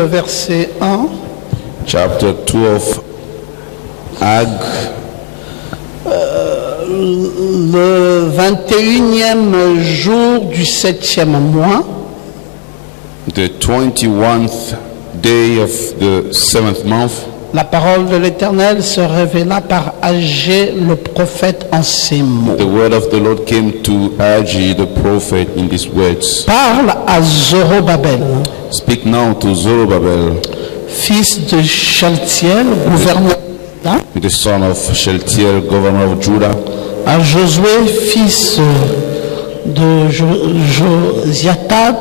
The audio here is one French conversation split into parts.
le verset 1. Chapter 12, Ag, Le 21e jour du 7e mois, the 21st day of the 7th month. la parole de l'Éternel se révéla par Agé le prophète en ces mots. The word of the Lord came to Ag the prophet in these words. Parle à Zorobabel, Speak now to Zerubbabel, fils de Shaltiel, gouverneur de Juda, the son of Shealtiel, governor of Judah, à Josué, fils de Josiatab,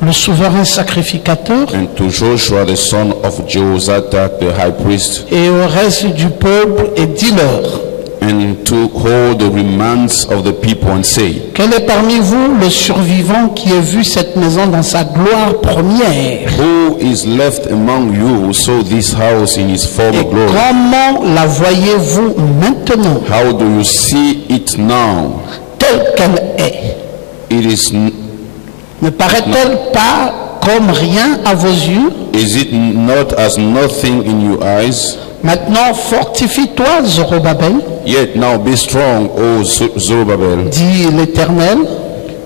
le souverain sacrificateur, and to Joshua, the son of Jehozadak, the high priest, et au reste du peuple, et dis-leur: and to all the remnants of the people, and say, quel est parmi vous le survivant qui ait vu cette maison dans sa gloire première? who is left among you who saw this house in its former Et glory? comment la voyez-vous maintenant, How do you see it now? telle qu'elle est? It is, Ne paraît-elle pas comme rien à vos yeux? is it not as nothing in your eyes? Maintenant fortifie-toi, Zorobabel, Yet now be strong, O Zerubbabel, dit l'Éternel.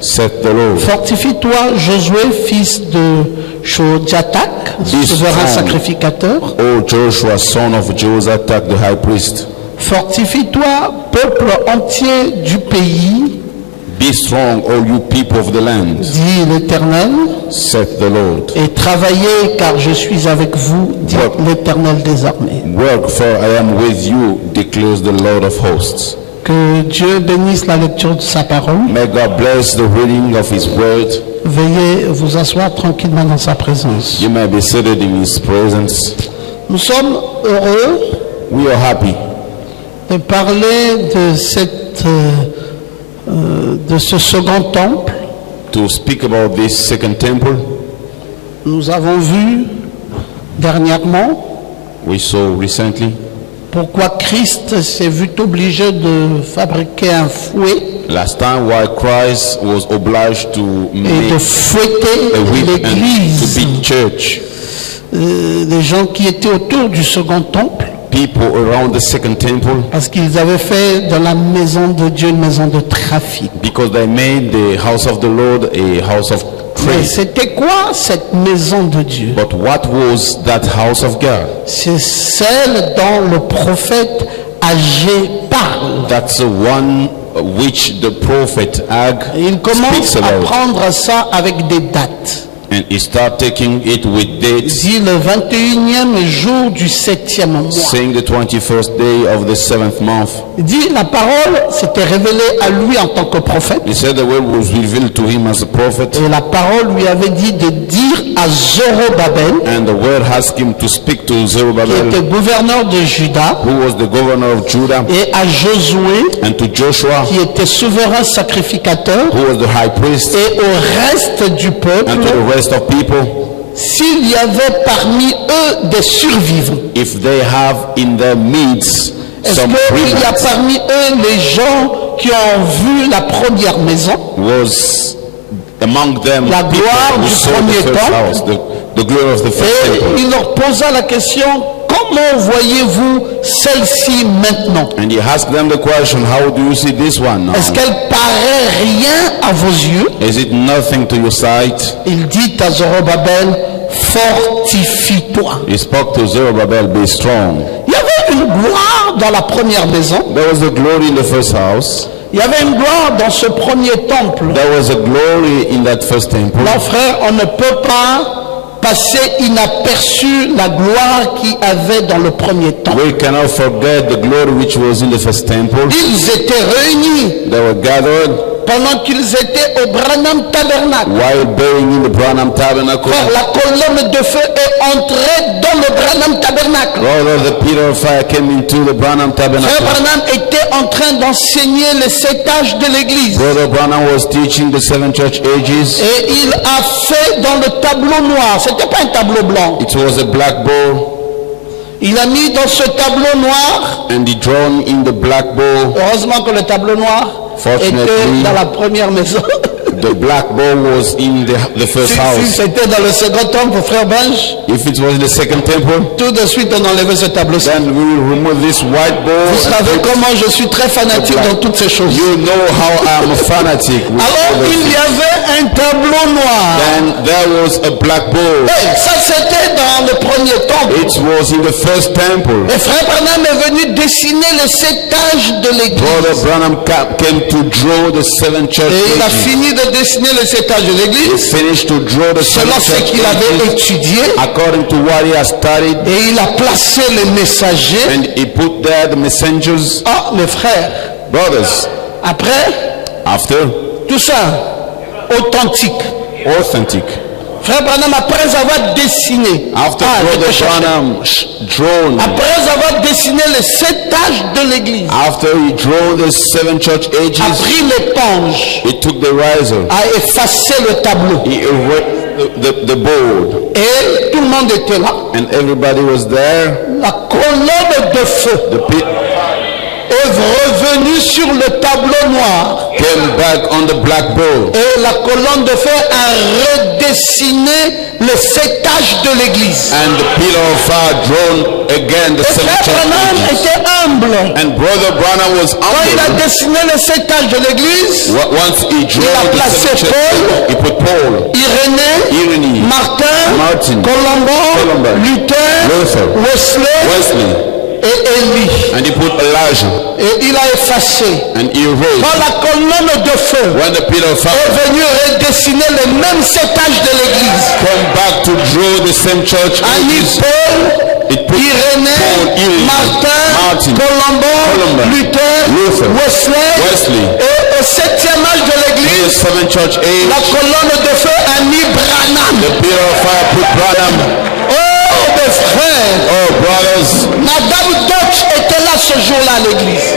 saith the Lord. Fortifie-toi, Josué, fils de Jodiatak, souverain sacrificateur. O Joshua, son of Jehozadak, the high priest. Fortifie-toi, peuple entier du pays, Be strong, all you people of the land, dit l'Éternel, saith the Lord. et travaillez, car je suis avec vous, dit l'Éternel des armées. Work, for I am with you, declares the Lord of hosts. Que Dieu bénisse la lecture de sa parole. May God bless the reading of his word. Veuillez vous asseoir tranquillement dans sa présence. You may be seated in his presence. Nous sommes heureux We are happy de parler de ce second temple. to speak about this second temple. Nous avons vu dernièrement We saw recently pourquoi Christ s'est vu obligé de fabriquer un fouet last time why Christ was obliged to et make de fouetter a whip and to l'église. beat church. Les gens qui étaient autour du second temple, People around the second temple, parce qu'ils avaient fait de la maison de Dieu une maison de trafic. because they made the house of the Lord a house of Mais trade. c'était quoi cette maison de Dieu? But what was that house of God? C'est celle dont le prophète Agé parle. That's the one which the prophet Ag Et il speaks commence à about. prendre ça avec des dates. And he start taking it with dates, Dit le 21e jour du 7e mois. saying the 21st day of the 7th month. Il dit la parole s'était révélée à lui en tant que prophète. He said the word was revealed to him as a prophet, Et la parole lui avait dit de dire à Zorobabel, and the word asked him to speak to qui Zerubbabel, était gouverneur de Juda, who was the governor of Judah, et à Josué, and to Joshua, qui était souverain sacrificateur, who was the high priest, et au reste du peuple, and to the rest of people, s'il y avait parmi eux des survivants. if they have in their midst Est-ce some qu'il y a remnants, parmi eux les gens qui ont vu la première maison, was among them La people gloire who du saw the premier first temple. house, the glory of the first et temple. il leur posa la question: comment voyez-vous celle-ci maintenant? And he asked them the question, how do you see this one now? Est-ce qu'elle paraît rien à vos yeux? Is it nothing to your sight? Il dit à Zorobabel: fortifie-toi. He spoke to Zerubbabel, be strong. Il y avait une gloire dans la première maison. There was a glory in the first house. Il y avait une gloire dans ce premier temple. There was a glory in that first temple. Mon frère, on ne peut pas passer inaperçu la gloire qu'il y avait dans le premier temple. We cannot forget the glory which was in the first temple. Ils étaient réunis They were gathered pendant qu'ils étaient au Branham Tabernacle. while being in the Branham Tabernacle. Car la colonne de feu est entrée dans le Branham Tabernacle. Brother, the pillar of fire came into the Branham Frère Tabernacle. Branham était en train d'enseigner les 7 âges de l'église. Brother Branham was teaching the 7 church ages. Et il a fait dans le tableau noir. C'était pas un tableau blanc. It was a black bowl, Il a mis dans ce tableau noir. and he drawn in the black bowl. Heureusement que le tableau noir Fortunately, était dans la première maison. The black bowl was in the first Si house. c'était dans le second temple, frère Benj, If it was in the second temple, tout de suite on enlevait ce tableau-ci. then we will remove this white bowl. Vous savez comment je suis très fanatique dans toutes ces choses. You know how I'm a fanatic. With Alors all il this. y avait un tableau noir. Then there was a black bowl. Et ça c'était dans le premier temple. It was in the first temple. Et frère Branham est venu dessiner les 7 âges de l'église. Brother Branham came to draw the 7 church Et il a ages. fini de dessiner les 7 âges de He l'église finished to draw the 7 selon ce church qu'il avait ages étudié. according to what he has studied, Et il a placé les messagers. and he put there the messengers. Ah, mes frères, Brothers, après, after, tout ça, authentique. authentic. Frère Branham, après avoir dessiné, After j'étais Brother cherché. Branham drawn, Après avoir dessiné les 7 âges de l'église, after he drew the 7 church a ages, pris l'éponge, he took the riser, a effacé le tableau. he erased the board, Et tout le monde était là. and everybody was there. La colonne de feu The pit est revenue sur le tableau noir. came back on the black board, Et la colonne de feu a redessiné les 7 âges de l'église. and the pillar of fire drawn again the Et 7 frère church Branham ages. était humble. And Brother Branham was Quand il a humble. dessiné les 7 âges de l'église, Once he drew Il a the placé 7 church Paul, ages, he put Paul, Irénée, Irénée, Martin, Martin, Colomban, Luther, Wesley et Élie. and he put Elijah, Et il a effacé. and he erased. Quand la colonne de feu When the pillar of fire est venue redessiner les mêmes 7 âges de l'église, come back to draw the same church a mis ages, Paul, it put Irénée, Paul, Irénée, Martin, Martin, Colomban, Luther, Wesley, et au 7e âge de in the l'église, 7 church la age, colonne de feu a mis Branham. the pillar of fire put Branham. Oh mes frères, Oh brothers, Madame Dodge était là ce jour-là à l'église.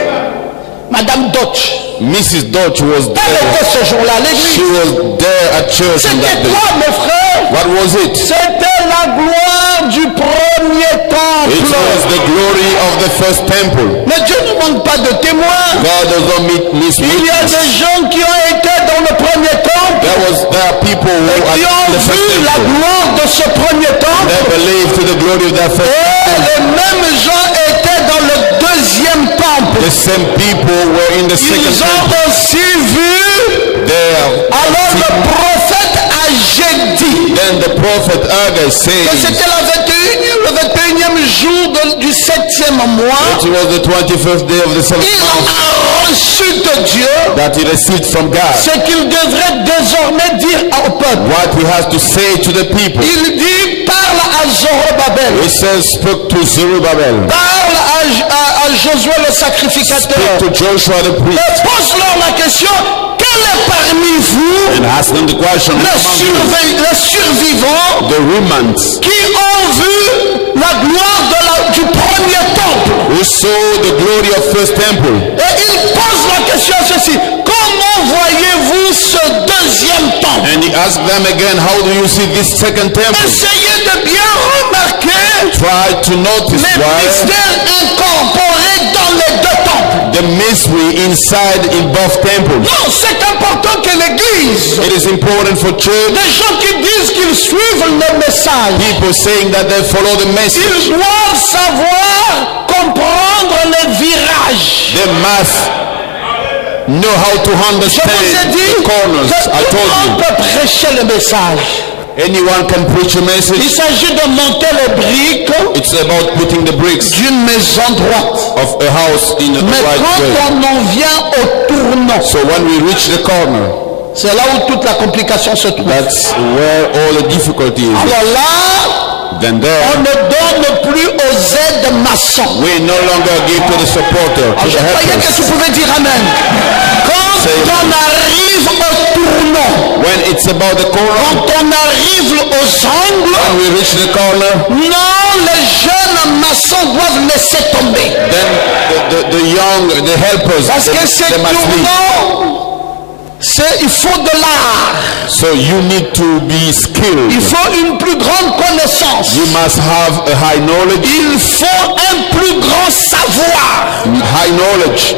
Madame Dodge, Mrs. Dodge was elle there. était ce jour-là à She l'église. was there at church on C'était that day. quoi mes frères? What was it? C'était la gloire du premier It temple. was the glory of the first temple. Mais Dieu ne manque pas de témoins. God does not miss Il y a witness. des gens qui ont été dans le premier temple There are people who et qui are ont in the first vu la temple. gloire de ce premier temple. They believe to the glory of that first Et temple. les mêmes gens étaient dans le deuxième temple. The same people were in the second Ils ont temple. aussi vu. There. Alors le prophète Agé dit Then the prophet Haggai que says c'était le 21e jour du 7e mois. it was the 21st day of the seventh Il month a reçu de Dieu that he received from God. ce qu'il devrait désormais dire au peuple. What he has to say to the people. Il dit, parle à Zorobabel, He says, spoke to Zerubbabel, parle à Josué le sacrificateur. spoke to Joshua the priest, Et pose-leur la question, quel est parmi vous and asked them the question, les survivants the remnants qui ont vu la gloire du premier temple? who saw the glory of first temple. Et il pose la question à ceci, comment voyez-vous ce deuxième temple? And he asked them again, how do you see this second temple? Essayez de bien remarquer Try to notice les why mystères incorporés dans les deux temples. the mystery inside in both temples. Non, c'est important que l'Église, It is important for church, des gens qui disent qu'ils suivent le message, people saying that they follow the message, ils doivent savoir comprendre les virages. they must know how to Je vous ai understand dit the corners. que I tout le monde told you, peut prêcher le message. anyone can preach a Il message. s'agit de monter les briques It's about putting the bricks d'une maison droite. of a house in the Mais right quand way. on en vient au tournant, So when we reach the corner, c'est là où toute la complication se trouve. that's where all the difficulty is. Alors là, Then there, on ne donne plus aux aides maçons. we no longer give to the supporter, to Je the croyais que tu helpers. pouvais dire Amen. Quand on arrive au tournant, When it's about the corner, quand on arrive aux angles, when we reach the corner, non, les jeunes maçons doivent laisser tomber. then the young, the helpers, Parce que c'est they must leave. tournant. Il faut de l'art. So you need to be skilled. Il faut une plus grande connaissance. You must have a high knowledge. Il faut un plus grand savoir. High knowledge.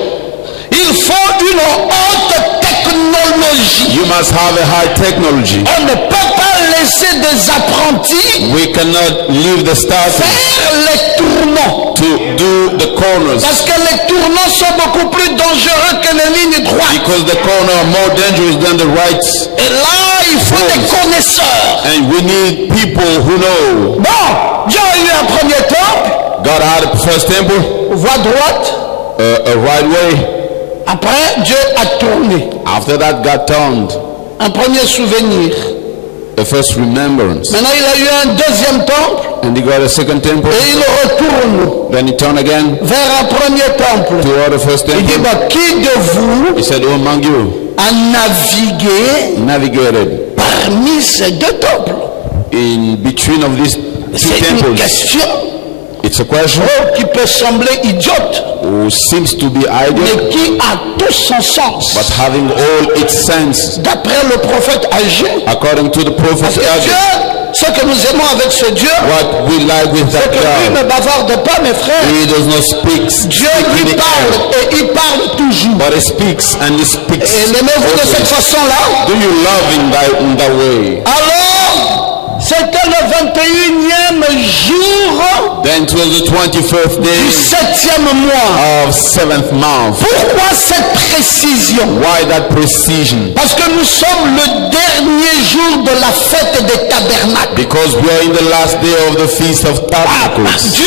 Il faut une haute technologie. You must have a high technology. On ne peut pas laisser des apprentis We cannot leave the starters faire les tournants. to do the corners, Parce que les tournants sont beaucoup plus dangereux que les lignes droites. because the corner are more dangerous than the rights. Et là, il faut des connaisseurs. And we need people who know. Bon, Dieu a eu un premier temple, God had a first temple, voie droite. a right way. Après, Dieu a tourné. After that, God turned. Un premier souvenir. The first remembrance. Maintenant, il a eu un deuxième temple And he got a second temple. et il retourne Then he turned again vers un premier temple. toward the first Il dit, temple. bah, qui de vous He said, "Who among you a navigué navigated parmi ces deux temples? in between of these two C'est une temples?" question It's a question qui peut sembler idiote, who seems to be ideal, mais qui a tout son sens. but having all its sense, D'après le prophète Agé, according to the prophet parce que Dieu, Agé. ce que nous aimons avec ce Dieu, What we like with c'est that que lui ne God, bavarde pas, mes frères. he does not speak Dieu in lui the parle air, et il parle toujours. but he speaks and he speaks. Et l'aimez-vous de cette façon-là? Do you love in that way? Alors, c'était le 21e jour Then it was the 21st du day 7e mois. of 7th month. Pourquoi cette précision? Why that precision? Parce que nous sommes le dernier jour de la fête des tabernacles. Because we are in the last day of the Feast of Tabernacles. Dieu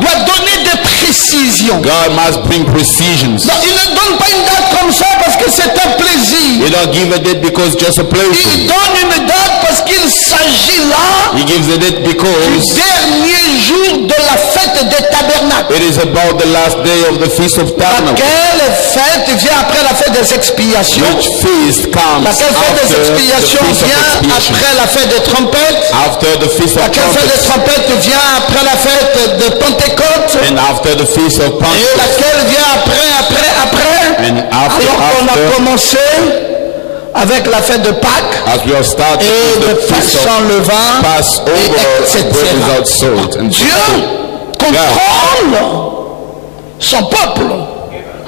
doit donner des précisions. God must bring precisions. Non, il ne donne pas une date comme ça parce que c'est un plaisir. He don't give a date because just a Il pleasure. donne une date parce qu'il s'agit là He gives a date du because dernier jour de la fête des tabernacles. it is about the last day of the Feast of Tabernacles. Laquelle fête vient après la fête des expiations? Which feast comes Laquelle fête after des the expiations Feast of vient Expiation? après la fête des trompettes? After the Feast of Laquelle fête des Trumpets? trompettes vient après la fête de Pentecôte? And after the Feast of Et Pentecost? laquelle vient après? And after, Alors qu'on a after, commencé avec la fête de Pâques as we have started et with de the Feast Pâques of sans levain, Passover, et etc. bread without salt. And Dieu contrôle son peuple.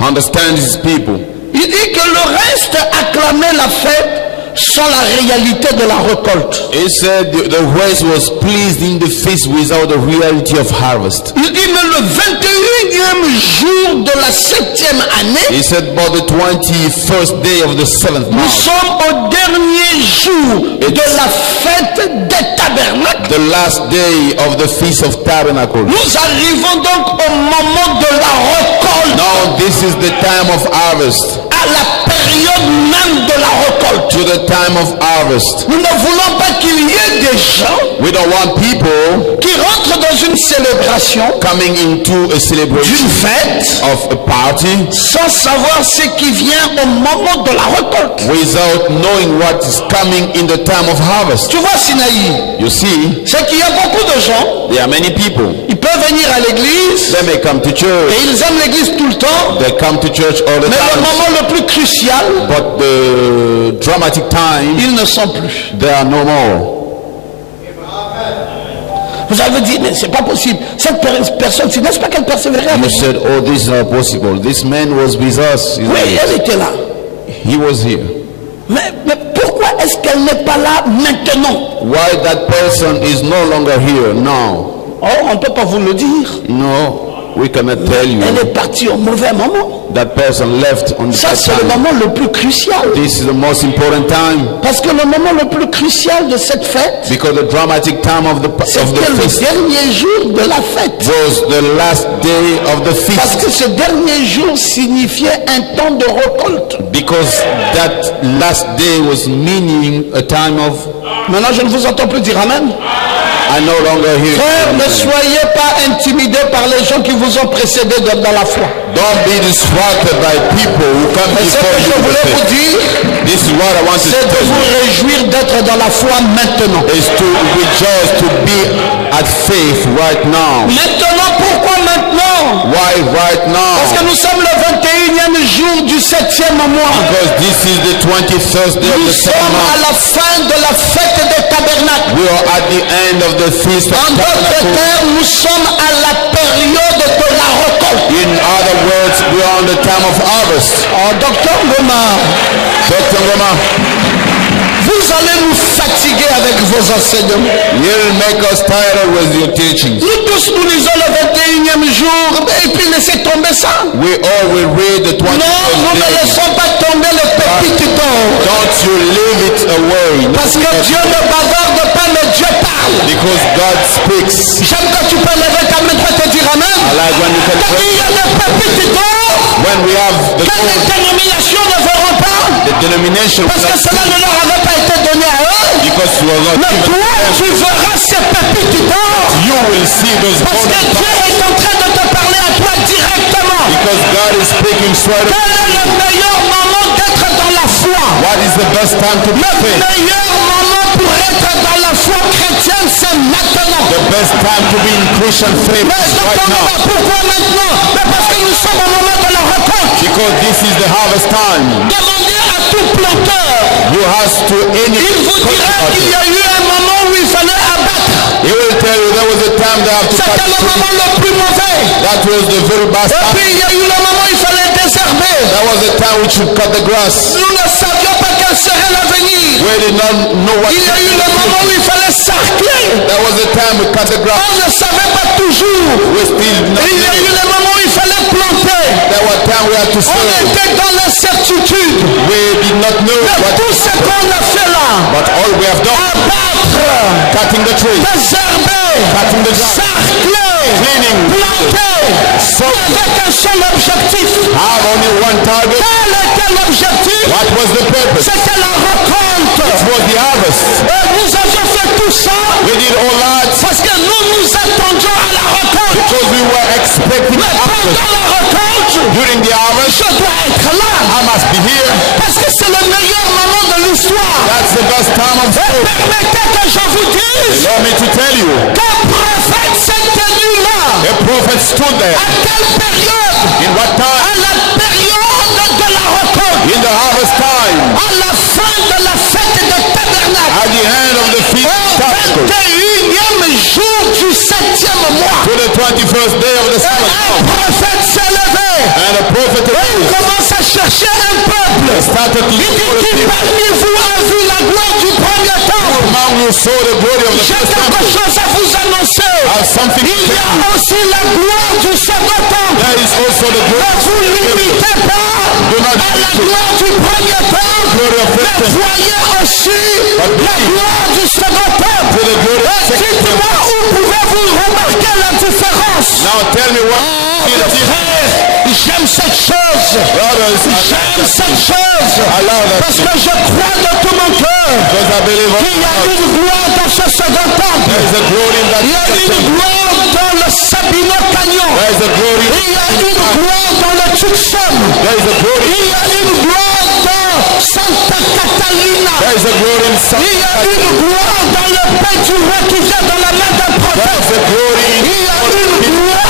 understand his people. Il dit que le reste acclamait la fête sans la réalité de la récolte. He said the rest was pleased in the feast without the reality of harvest. Il dit mais le 21e jour de la 7e année, He said, but the 21st day of the 7th nous month, sommes au dernier jour de la fête des tabernacles. the last day of the Feast of Tabernacles. Nous arrivons donc au moment de la récolte, Now this is the time of harvest, à la période même de la récolte. to the time of harvest. Nous ne voulons pas qu'il y ait des gens We don't want people qui rentrent dans une célébration coming into a celebration d'une fête of a party sans savoir ce qui vient au moment de la récolte. without knowing what is coming in the time of harvest. Tu vois, Sinaï, You see, c'est qu'il y a beaucoup de gens, there are many people. ils peuvent venir à l'église They may come to et church. ils aiment l'église tout le temps, They come to church all the mais le time. moment le plus crucial, But the dramatic time, ils ne sont plus. they are no more. Vous avez dit, mais c'est pas possible. Cette personne, n'est-ce pas qu'elle persévérait You avec nous? said, oh, this is not possible. This man was with us. Oui, elle était là. He was here. Mais pourquoi est-ce qu'elle n'est pas là maintenant? Why that person is no longer here now? Oh, on ne peut pas vous le dire. No, we cannot tell you. Elle est partie au mauvais moment. That person left on Ça, that c'est le time. moment le plus crucial. This is the most important time, Parce que le moment le plus crucial de cette fête, because the dramatic time of the c'était le feast dernier jour de la fête. was the last day of the Parce feast, que ce dernier jour signifiait un temps de récolte. because that last day was meaning a time of. Maintenant, je ne vous entends plus dire Amen. I no longer hear. Frères, ne soyez pas intimidés par les gens qui vous ont précédés dans la foi. Don't be distracted by people who come Mais ce before que je you. voulais vous dire, This is what I want to c'est de tell vous you. réjouir d'être dans la foi maintenant. Is to rejoice, to be at faith right now. Maintenant, pourquoi maintenant? Why right Parce que now? nous sommes le 21e jour du 7e mois. Because this is the 21st day of Nous the sommes second à month. la fin de la fête des tabernacles. We are at the end of the feast of En d'autres Tabernacles. termes, nous sommes à la période de la récolte. In other words, we are on the time of harvest. Oh, docteur Goma, Dr. Ngoma, Vous allez nous fatiguer avec vos enseignements. You'll make us tired with your teachings. Nous tous, nous lisons le 21e jour et puis laissez tomber ça. We all will read the 21st Non, nous ne day. laissons pas tomber le petit temps. Don't you leave it away. Parce que Dieu ne bavarde pas, mais Dieu parle. Because God speaks. J'aime quand tu peux lever ta main et te dire Amen. I like when you can Quand pray. il y a le petit temps, When we have the quand les dénominations ne verront pas, denomination, parce que cela ne leur avait pas été donné à eux. because you are not Mais given toi, them, tu verras ces petits temps. you will see those Parce que golden Dieu est en train de te parler à toi directement. because God is speaking straight up. Quel est le meilleur moment d'être dans la foi? What is the best time to be Le faith? meilleur moment pour être dans la foi chrétienne, c'est maintenant. The best time to be in Christian faith Mais is right now. pourquoi maintenant? Mais parce que nous sommes au moment de la récolte. Because this is the harvest time. Demandez à tout planteur. You have to any Il vous dira qu'il y a eu un moment où il fallait abattre. He will tell you there was a time they have to cut C'était le trees. moment le plus mauvais. That was the very bad Et time. puis il y a eu le moment où il fallait désherber. That was the time we should cut the grass. Nous ne savions pas quel serait l'avenir. We did not know what. Il y a eu le moment où il fallait sarcler. That was the time we cut the grass. On ne savait pas toujours. We still not. Il y a eu le moment où il fallait planter. There was time we had to On sow. était dans l'incertitude. We did not know Mais what. tout ce qu'on a fait là, But all we have done, abattre, cutting the tree, désherber, cutting the grass, sarcler, cleaning, planter, avec un seul objectif. have only one target. Quel était l'objectif? What was the purpose? C'était la récolte. It was the harvest. Et nous avions fait tout ça We did all that parce que nous attendions à la récolte. because we were expecting Mais harvest. pendant la récolte, During the harvest, je dois être là I must be here. parce que c'est le meilleur moment de l'histoire. That's the best time of Et faith. permettez que je vous dise Allow me to tell you, qu'un prophète s'est tenu là. a prophet stood there. À quelle période? In what À time? la période de la récolte. In the harvest time. À la fin de la fête de tabernacle. At the end of the feast Au tabernacle. 21e jour du 7e mois. To the 21st day of the Et seventh un month. prophète s'est levé. And a prophet Et il commence à chercher un peuple. started to Il look dit for the qui people. parmi vous a vu la gloire du premier temple. Among you saw the glory of the J'ai first quelque temple. chose à vous annoncer. I have something to Il y tell a you. aussi la gloire du second temple. There is also the Ne glory vous limitez pas Do not à la gloire du premier temple, Glory of mais first temple. voyez aussi la gloire du second temple. to the glory of Et second temple. dites-moi où pouvez-vous remarquer la différence. Now tell me what is the difference. Frère, j'aime cette chose. Brothers, J'aime cette chose. I love that Parce que je crois de tout mon cœur because I believe qu'il y a on une gloire dans ce second temple. there is a glory in that Il y a second une temple. gloire dans le Sabino Canyon. There is a glory. Il y a une gloire dans le Tucson. There is a glory. Il y a une gloire dans Santa Catalina. There is a glory in some. Il y a une gloire dans le pain du roi qui vient dans la main d'un There prophète. is a glory in Il y a une gloire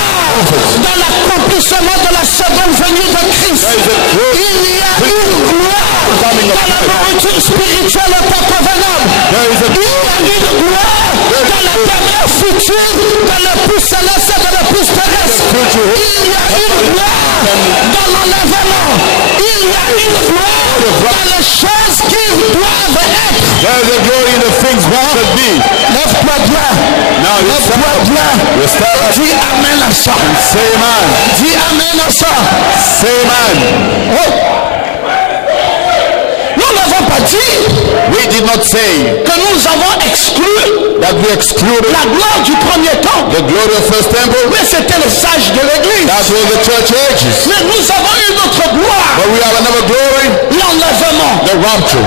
dans l'accomplissement de la seconde venue de Christ. There is a glory. Il y a une gloire dans la nourriture spirituelle au temps convenable. There is a Il y a une gloire dans la demeure future de l'épouse céleste et de l'épouse terrestre. Il y a une gloire dans l'enlèvement. Il y a une gloire dans les choses qui doivent être. There is a glory in the things that should be. Lève-toi bien. Now you Lève-toi stand. bien. You stand up. Dis amen à ça. Say amen. Dis amen à ça. Say amen. Oh. Nous n'avons pas dit We did not say que nous avons exclu that we excluded la gloire du premier temple. the glory of first temple. Mais c'était le sage de l'église. That was the church ages. Mais nous avons une autre gloire. But we have another glory, L'enlèvement. the rapture.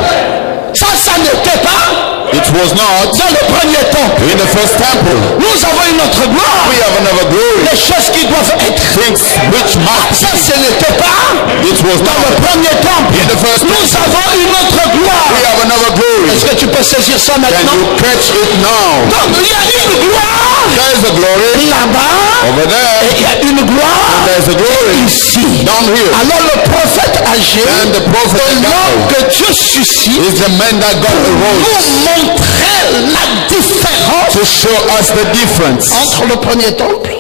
Ça n'était pas It was not dans le premier temple. in the first temple. Nous avons une autre gloire. We have another glory. Les choses qui doivent être. Things which must Ça, ce n'était pas It was dans le not premier temple. in the first Nous temple. avons une autre gloire. We have another glory. Est-ce que tu peux saisir ça Can maintenant? you catch it now? Donc, il y a une gloire There is a glory là-bas. over Et there. il y a une gloire There is a glory ici. down here. Alors le prophète âgé, And the prophet l'homme God que Dieu suscite, is the man that God arose nous montrait la différence to show us the difference entre le premier temple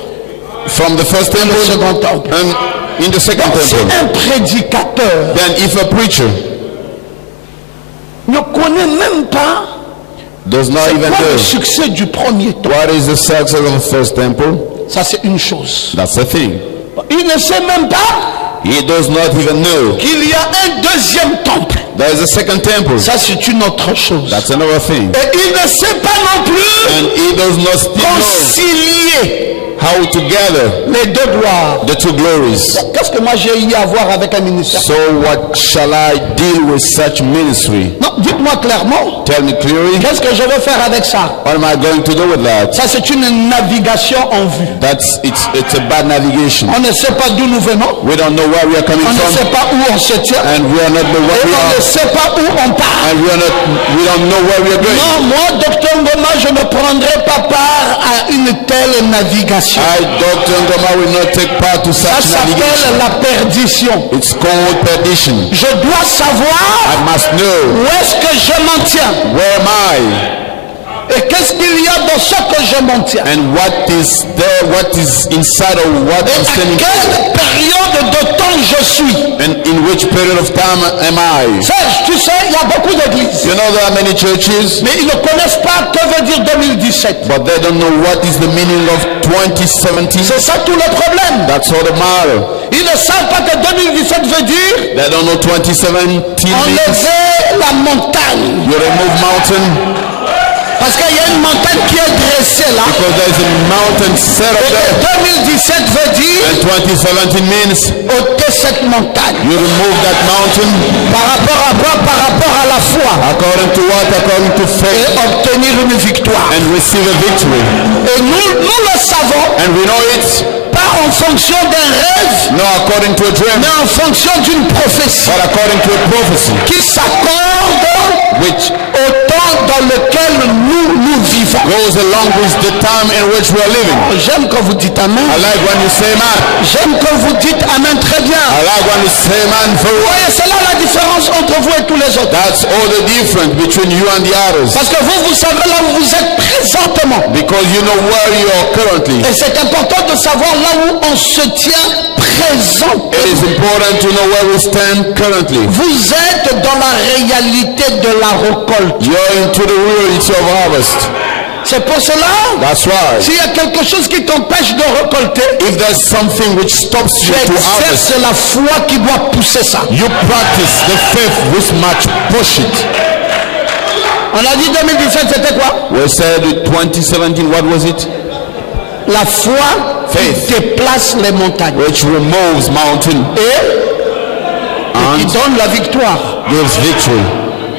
from the first et le temple second temple. and in the second Si temple. un prédicateur Then if a preacher ne connaît sait même pas does not even quoi le know succès du premier temple. what is the success of the first temple. Ça c'est une chose. That's the thing. Il ne sait même pas He does not even know qu'il y a un deuxième temple. there is a second temple. Ça c'est une autre chose. That's another thing. Et il ne sait pas non plus And he does not still know concilier how to gather les deux gloires. the two glories. Qu'est-ce que moi j'ai eu à voir avec un ministère? So what shall I deal with such ministry? Non, dites-moi clairement. Tell me clearly. Qu'est-ce que je vais faire avec ça? What am I going to do with that? Ça c'est une navigation en vue. It's a bad navigation. On ne sait pas d'où nous venons. We don't know where we are coming On ne sait from, pas où on se tient. and we are not know Et where we on ne are, sait pas où on part. and we don't know where we are going. Non, moi, docteur Ngoma, je ne prendrai pas part à une telle navigation. Dr. Ngoma will not take part to Ça such navigation. s'appelle la perdition. It's called perdition. Je dois savoir I must know, où est-ce que je m'en tiens. where am I? Et qu'est-ce qu'il y a dans ce que je m'en tiens. And what is there, what is inside of what Et I'm à standing for? quelle période de temps je suis. And in which period of time am I? Serge, tu sais, il y a beaucoup d'églises. You know there are many churches, Mais ils ne connaissent pas que veut dire 2017. but they don't know what is the meaning of 2017. C'est ça tout le problème. That's all the matter. Ils ne savent pas que 2017 veut dire They don't know 2017 means enlever la montagne. you remove mountain, Parce qu'il y a une montagne qui est dressée là. because there is a mountain set up Et there. 2017 veut dire And 2017 means ôter cette montagne. you remove that mountain Par rapport à quoi? Par rapport à la foi. according to what? According to Et faith, obtenir une victoire. and receive a victory. Et nous le savons, And we know it pas en fonction d'un rêve, not according to a dream, mais en fonction d'une prophétie but according to a prophecy, qui s'accorde which au temps dans lequel nous vivons. goes along with the time in which we are living. J'aime quand vous dites Amen. I like when you say man. J'aime quand vous dites Amen très bien. I like when you say man for Vous what? voyez, c'est là la différence entre vous et tous les autres. That's all the difference between you and the others. Parce que vous savez là où vous êtes présentement. Because you know where you are currently. Et c'est important de savoir là où on se tient présent. It is important to know where we stand currently. Vous êtes dans la réalité de la récolte. You're into the reality of harvest. C'est pour cela, That's right. s'il y a quelque chose qui t'empêche de récolter, If there's something which stops tu you to harvest, exerces la foi qui doit pousser ça. you practice the faith which much push it. On a dit 2017, c'était quoi? We said 2017, what was it? La foi Faith. qui déplace les montagnes Which removes mountain, et qui and donne la victoire. gives victory.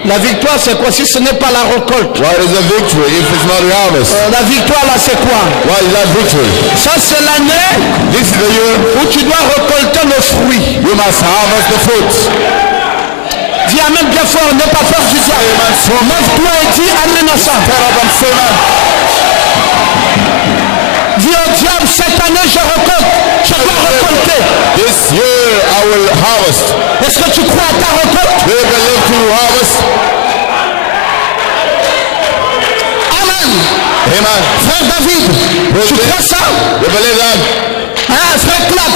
La victoire, c'est quoi si ce n'est pas la récolte? What is a victory if it's not a harvest? La victoire, là, c'est quoi? What is that victory? Ça, c'est l'année This is the year où tu dois récolter le fruit. you must harvest the fruit. Dis Amen bien fort, n'aie pas peur du diable. Amen. So Lève-toi et dis Amen à ça. get up and say man. Dis au diable, cette année, je récolte. Je dois récolter. This year I will harvest. Est-ce que tu crois à ta récolte? Do you believe to harvest? Amen. Amen. Frère David, tu crois ça? You believe that? Hein, frère Clax,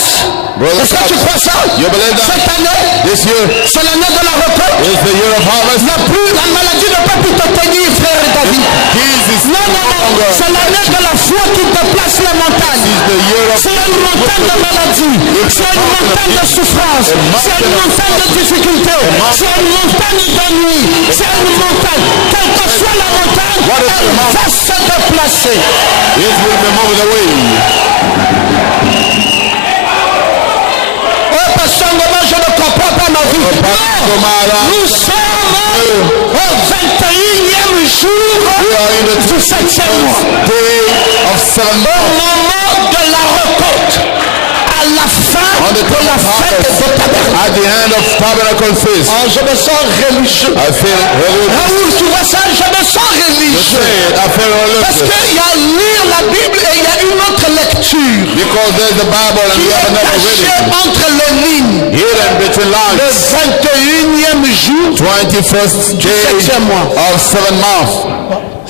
Brother est-ce que tu Clax, crois ça? you believe that? Cette année, This year c'est l'année de la récolte. is the year of harvest. Il n'y a plus, la maladie ne peut plus te tenir, frère David. Jesus Non, non, non, longer. c'est l'année de la foi qui déplace les montagnes. This is the year of C'est une montagne de maladie, c'est une montagne de souffrance, c'est une montagne de difficulté, c'est une montagne d'ennui, c'est une montagne. Quelle que soit la montagne, elle va se déplacer. it will be moved away. Oh, pasteur Ngoma, je ne comprends pas ma vie. Non, nous sommes au 21e jour We are in the du 7e mois. day of 7 Au months. moment de la récolte, à la fin On the de la fête des tabernacles. At the end of Tabernacle Feast, Oh, je me sens religieux. I feel religious. Raoul, tu vois ça, je me sens religieux. I feel Parce religious. qu'il y a lire la Bible et il y a une autre lecture Because there's the Bible and qui we have est another cachée reading. entre les lignes. Hidden between Le lines. 21e jour, 21st day septième mois. of 7 months.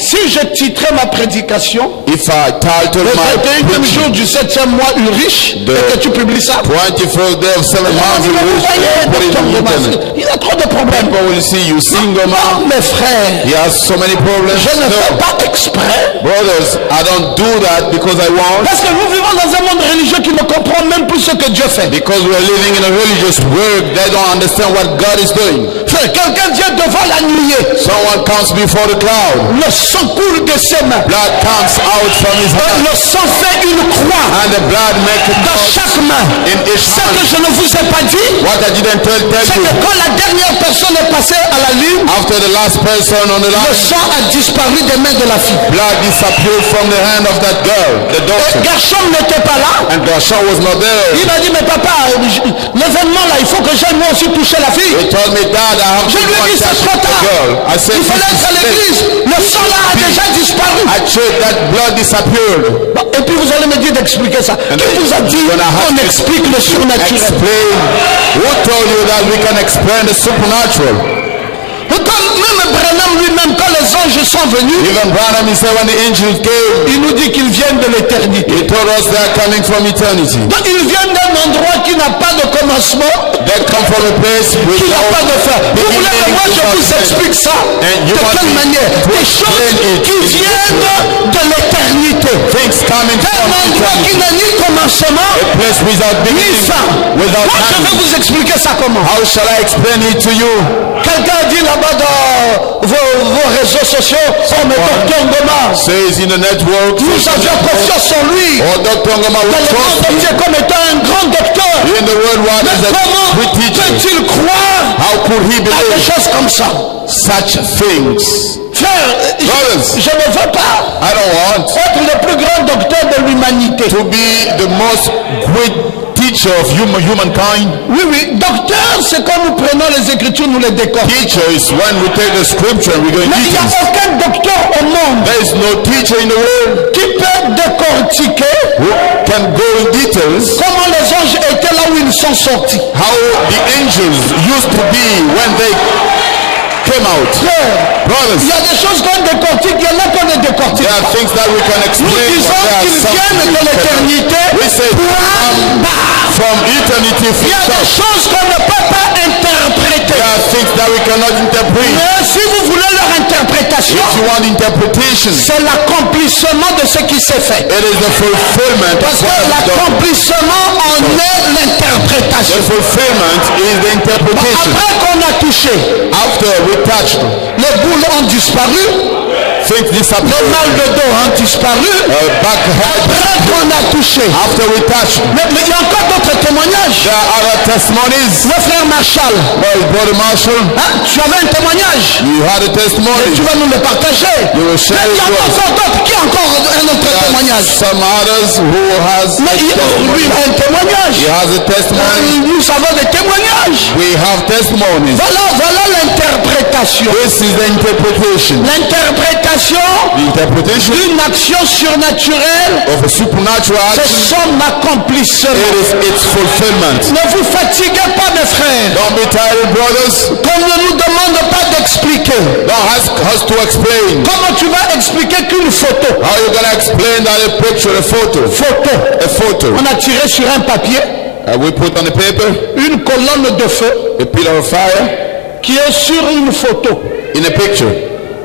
Si je titrais ma prédication, if I title le my 21e jour preaching, du 7e mois Ulrich, De- et que tu publies ça, 24th day of 7 months, vous voyez, put it docteur on the Thomas, internet. il a trop de problèmes. People will see you single Non, man. mes frères, He has so many problems. je ne fais No. pas exprès. Brothers, I don't do that because I want. Parce que nous vivons dans un monde religieux qui ne comprend même plus ce que Dieu fait. Because we are living in a religious world, they don't understand what God is doing. Frère, quelqu'un vient devant la nuée. Someone comes before the cloud. Le sang coule de ses mains. Blood comes out from his hand. Le sang fait une croix And the blood makes a dans cross chaque main. in each Ce que hand. je ne vous ai pas dit, What I didn't tell c'est you. que quand la dernière personne est passée à la lune, After the last person on the le line, sang a disparu des mains de la fille. blood disappeared from the hand of that girl, the Et doctor. Gershom n'était pas là. And Gershom was not there. Il m'a dit, mais papa, l'événement là, il faut que j'aille moi aussi toucher la fille. He told me, Dad, I have Je to lui go ai dit, and c'est touch trop the tard. girl. I said, Il fallait être à "This is l'église. Le sang là a déjà disparu. I checked that blood disappeared. Bon, et puis vous allez me dire d'expliquer ça. Qui vous a dit qu'on explique le surnaturel? Explain. Who told you that we can explain the supernatural? Comme même Branham lui-même, quand les anges sont venus, Even Branham, he said when the angels came, il nous dit qu'ils viennent de l'éternité. he told us they are coming from eternity. Donc ils viennent d'un endroit qui n'a pas de commencement, They come from a place with qui n'a pas de fin. Vous voulez que moi je vous explique ça? De quelle manière? Des choses qui viennent de l'éternité. things coming Un from endroit qui eternity. n'a ni commencement, A place without ni beginning, fin. without Moi je vais end. vous expliquer ça comment. How shall I explain it to you? Quelqu'un a dit là-bas dans vos réseaux sociaux, oh mais docteur Ngoma, Says in the network, nous avions confiance en lui. oh Dr. Ngoma, Dans we le monde trust you. entier comme étant un grand docteur. In the world, what Mais is a comment great teacher? peut-il croire How could he à des believe choses comme ça? such things? Frère, Brothers, je ne veux pas I don't want être le plus grand docteur de l'humanité. to be the most great teacher of humankind. Oui, oui, docteur, c'est quand nous prenons les Écritures, nous les décortiquons. Teacher is when we take the scripture and we go in Mais il n'y a details. aucun docteur au monde There is no teacher in the world qui peut décortiquer who can go in details comment les anges étaient là où ils sont sortis. how the angels used to be when they came out. Frère, Brothers, il y a des choses qu'on décortique, il y en a qu'on ne décortique there are pas. things that we can Nous explain. disons but there are qu'ils some viennent things de that l'éternité. we say Point barre. from eternity Il y a des future. choses qu'on ne peut pas interpréter. There are things that we cannot interpret. Mais si vous voulez leur interprétation, If you want interpretation, c'est l'accomplissement de ce qui s'est fait. it is the fulfillment of Parce que what is done. l'accomplissement en est l'interprétation. The fulfillment is the interpretation. Après qu'on a touché, After we touched, les boules ont disparu, things les disappear. mal de dos ont disparu. Back head. Après qu'on a touché. After we touched, Mais il y a encore d'autres témoignages. there are other testimonies. Le frère Marshall, Well, Brother Marshall, hein, tu avais un témoignage. you had a Et testimony. tu vas nous le partager. You will share Mais il y a it with us. encore d'autres. Qui a encore un autre témoignage? Some others who has a Mais lui, il testimony. a un témoignage. He has a testimony. Nous avons des témoignages. We have testimonies. Voilà l'interprétation. This is the interpretation. L'interprétation The interpretation d'une action surnaturelle, of a supernatural c'est action. son accomplissement. It is its fulfillment. Ne vous fatiguez pas, mes frères. Don't be tired, brothers. Qu'on ne nous demande pas d'expliquer. Don't ask us to explain. Comment tu vas expliquer qu'une photo? How you gonna explain that a picture, a photo? Photo. A photo. On a tiré sur un papier We put on the paper une colonne de feu a pillar of fire qui est sur une photo. in a picture.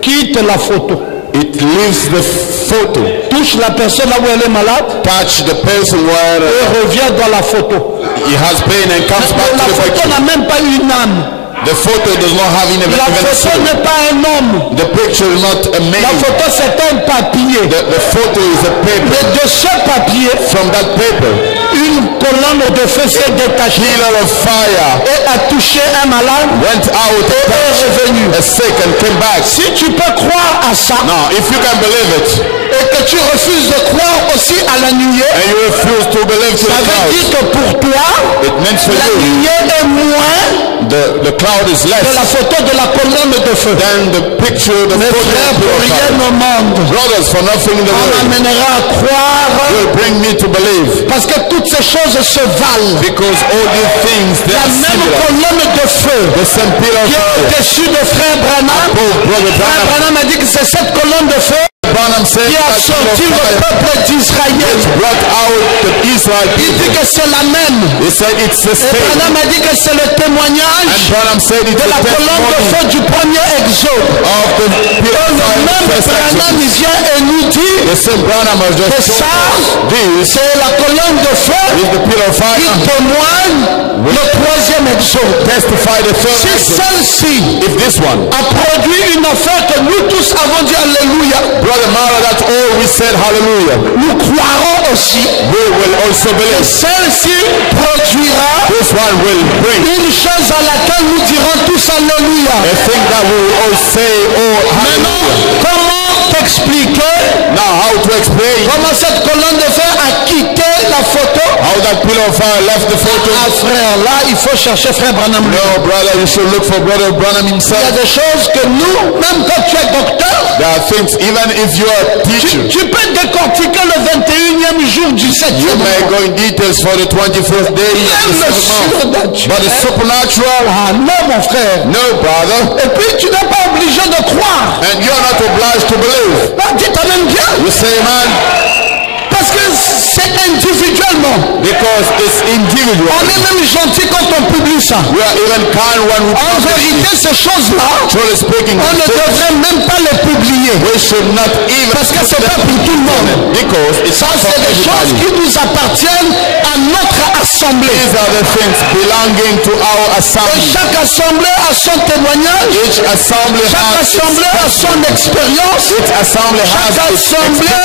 Quitte la photo. It leaves the photo, Touche la personne là où elle est malade touch the person where et revient dans la photo. he has pain and comes back La to the photo picture. n'a même pas une âme. The photo does not have even La a photo soul. n'est pas un homme. The picture is not a La man. photo c'est un papier. The photo is a paper. Et de ce papier, From that paper, une colonne de feu s'est détachée pillar of fire et a touché un malade went out, et est revenu. a sick and came back. Si tu peux croire à ça Now, if you can believe it, et que tu refuses de croire aussi à la nuée, and you refuse to believe to ça the veut clouds, dire que pour toi, it means for la you nuée est moins the cloud is de less la photo de la colonne de feu. than the picture, the Mes frères, pour rien photo. au monde, Brothers, for nothing in the on world m'amènera à croire will bring me to believe, parce que toutes ces choses se valent. because all these things, they La are même similar. colonne de feu The same pillar qui of est fire. au-dessus de Frère Branham. Oh, Brother Frère Branham, Branham a dit que c'est cette colonne de feu Branham said qui a that sorti pillar of le fire peuple d'Israël. brought out the Israel Il dit people. que c'est la même. He said it's the Et same. Branham a dit que c'est le And témoignage Branham said it's de the la colonne de testimony feu du premier exode. of the pillar of Le fire. même First Branham Exodus. il vient et nous dit The same Branham has que just ça, told us this c'est la colonne de feu is the pillar of qui fire. témoigne le troisième exode. Testify the third Si Exodus. celle-ci If this one, a produit une affaire que nous tous avons dit Alléluia, Brother Mara, that's all we said, hallelujah. nous croirons aussi We will also que believe. celle-ci produira This one will bring une chose à laquelle nous dirons tous Alléluia. a thing that we will all say, oh, Maintenant, hallelujah. comment t'expliquer Now, how to explain comment cette colonne de fer a quitté la photo? how that pillar of fire left the photo? Ah frère, là il faut chercher frère Branham. No, brother, you should look for Brother Branham Il y a himself. des choses que nous, même quand tu es docteur, There are things, even if you are a teacher, tu peux décortiquer le 21e jour du 7e you may mois. go in details for the 21st day of Même the le 7th month. But the surnaturel. supernatural, Ah non mon frère. no, brother. Et puis tu n'es pas obligé de croire. And you're not obliged to believe. Bah, dis toi même bien. You say, man, Parce que c'est individuellement. because it's individual. On est même gentil quand on publie ça. We are even kind when we En vérité, ces choses-là, truly speaking, on ne devrait même pas les publier. we should not even Parce que c'est pas pour tout le monde. because it's Ça, not for c'est des choses everybody. qui nous appartiennent à notre assemblée. These are the things belonging to our Et assembly. chaque assemblée a son témoignage. Each assembly Chaque has assemblée a son expérience. its assembly Chaque has its assemblée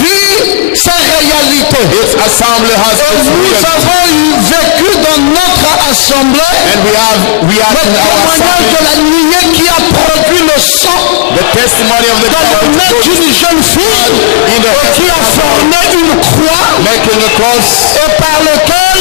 vit sa réalité. its assembly has Et its nous reality. avons vécu dans notre assemblée And we are le in our témoignage de assembly la nuée qui a produit le sang the testimony of the dans le nez prophet d'une jeune fille in the qui a formé une croix making a cross et par lequel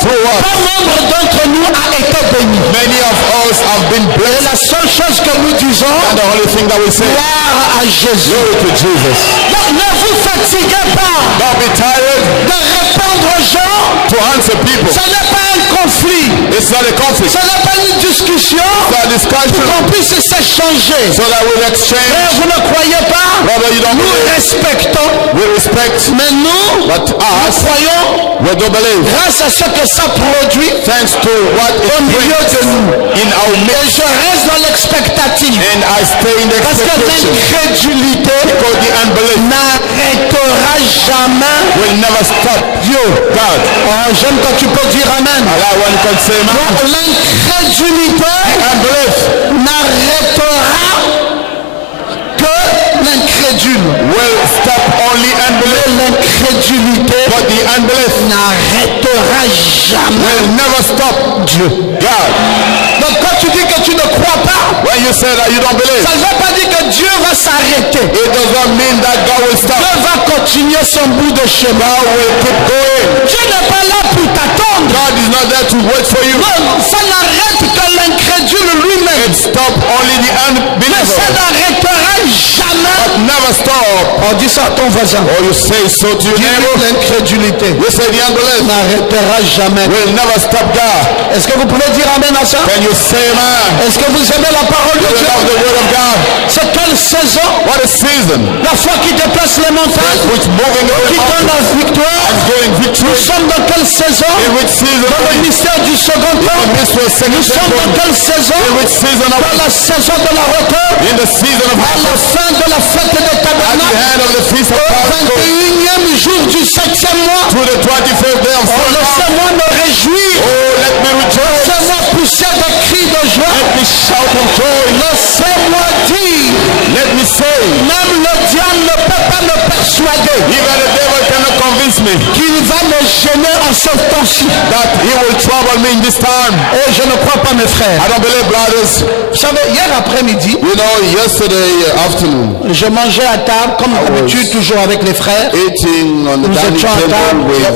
through us. pas membre d'entre nous a été béni. Many of us have been Et blessed. la seule chose que nous disons, And the only thing that we say, gloire à Jésus. glory to Jesus. Donc ne vous fatiguez pas Don't be tired de répondre aux gens. to answer people. Ce n'est pas un conflit. It's not a conflict. Ce n'est pas une discussion It's a discussion pour qu'on puisse s'échanger. so that we'll Mais exchange. vous ne croyez pas? Brother, you don't Nous believe. respectons. We respect, Mais nous, but nous us, croyons we don't believe. grâce à ce que ça produit Thanks to what au it milieu brings de nous. in our Et midst. je reste dans l'expectative. And I stay in the Parce que expectation. l'incrédulité Because the unbelief n'arrêtera jamais. will never stop. You, God. Oh, j'aime quand tu peux dire Amen. Allah, one can say, man, L'incrédulité unbelief n'arrêtera que l'incrédule. will stop only Et unbelief. l'incrédulité But the unbelief n'arrêtera jamais will never stop. Dieu. God. Donc quand tu dis que tu ne crois pas, When you say that you don't believe, ça ne veut pas dire que Dieu va s'arrêter. it does not mean that God will stop. Dieu va continuer son bout de chemin. God will keep going. Dieu n'est pas là pour t'attendre. God is not there to wait for you. Non, ça n'arrête que l'incrédule lui-même. It stop only the Mais unbeliever. ça n'arrêtera jamais. But never stop. On dit ça à ton voisin. Or you say so to your Dis-lui neighbor. l'incrédulité You say the unbelief n'arrêtera jamais. will never stop God. Est-ce que vous pouvez dire Amen à ça? Can you say, man? Est-ce que vous aimez la parole de You Dieu? love the word of God. C'est quelle saison? What a season. La foi qui déplace les montagnes, Which moving qui on donne la victoire. and going victory. Nous sommes dans quelle saison? In which season? Dans le mystère du second temps. This was second Nous sommes dans quelle saison? In which season of Dans la saison de la retour. in the season of À la fin de la fête des at the tabernacles. hand of the feast of Au Passover 21e jour du 7e mois. to the 21st day of Oh, summer. laissez-moi me réjouir. Oh, let me rejoice. Laissez-moi pousser des cris de joie. Let me shout of joy. Laissez-moi dire. Let me say, Même le diable ne peut pas me persuader even the devil cannot convince me me. qu'il va me gêner en ce temps-ci. That he will trouble me in this time. Et je ne crois pas, mes frères. I don't believe, brothers. Vous savez, hier après-midi, You know, yesterday afternoon, je mangeais à table, comme d'habitude, toujours avec les frères. eating on the Nous dining étions à table table. with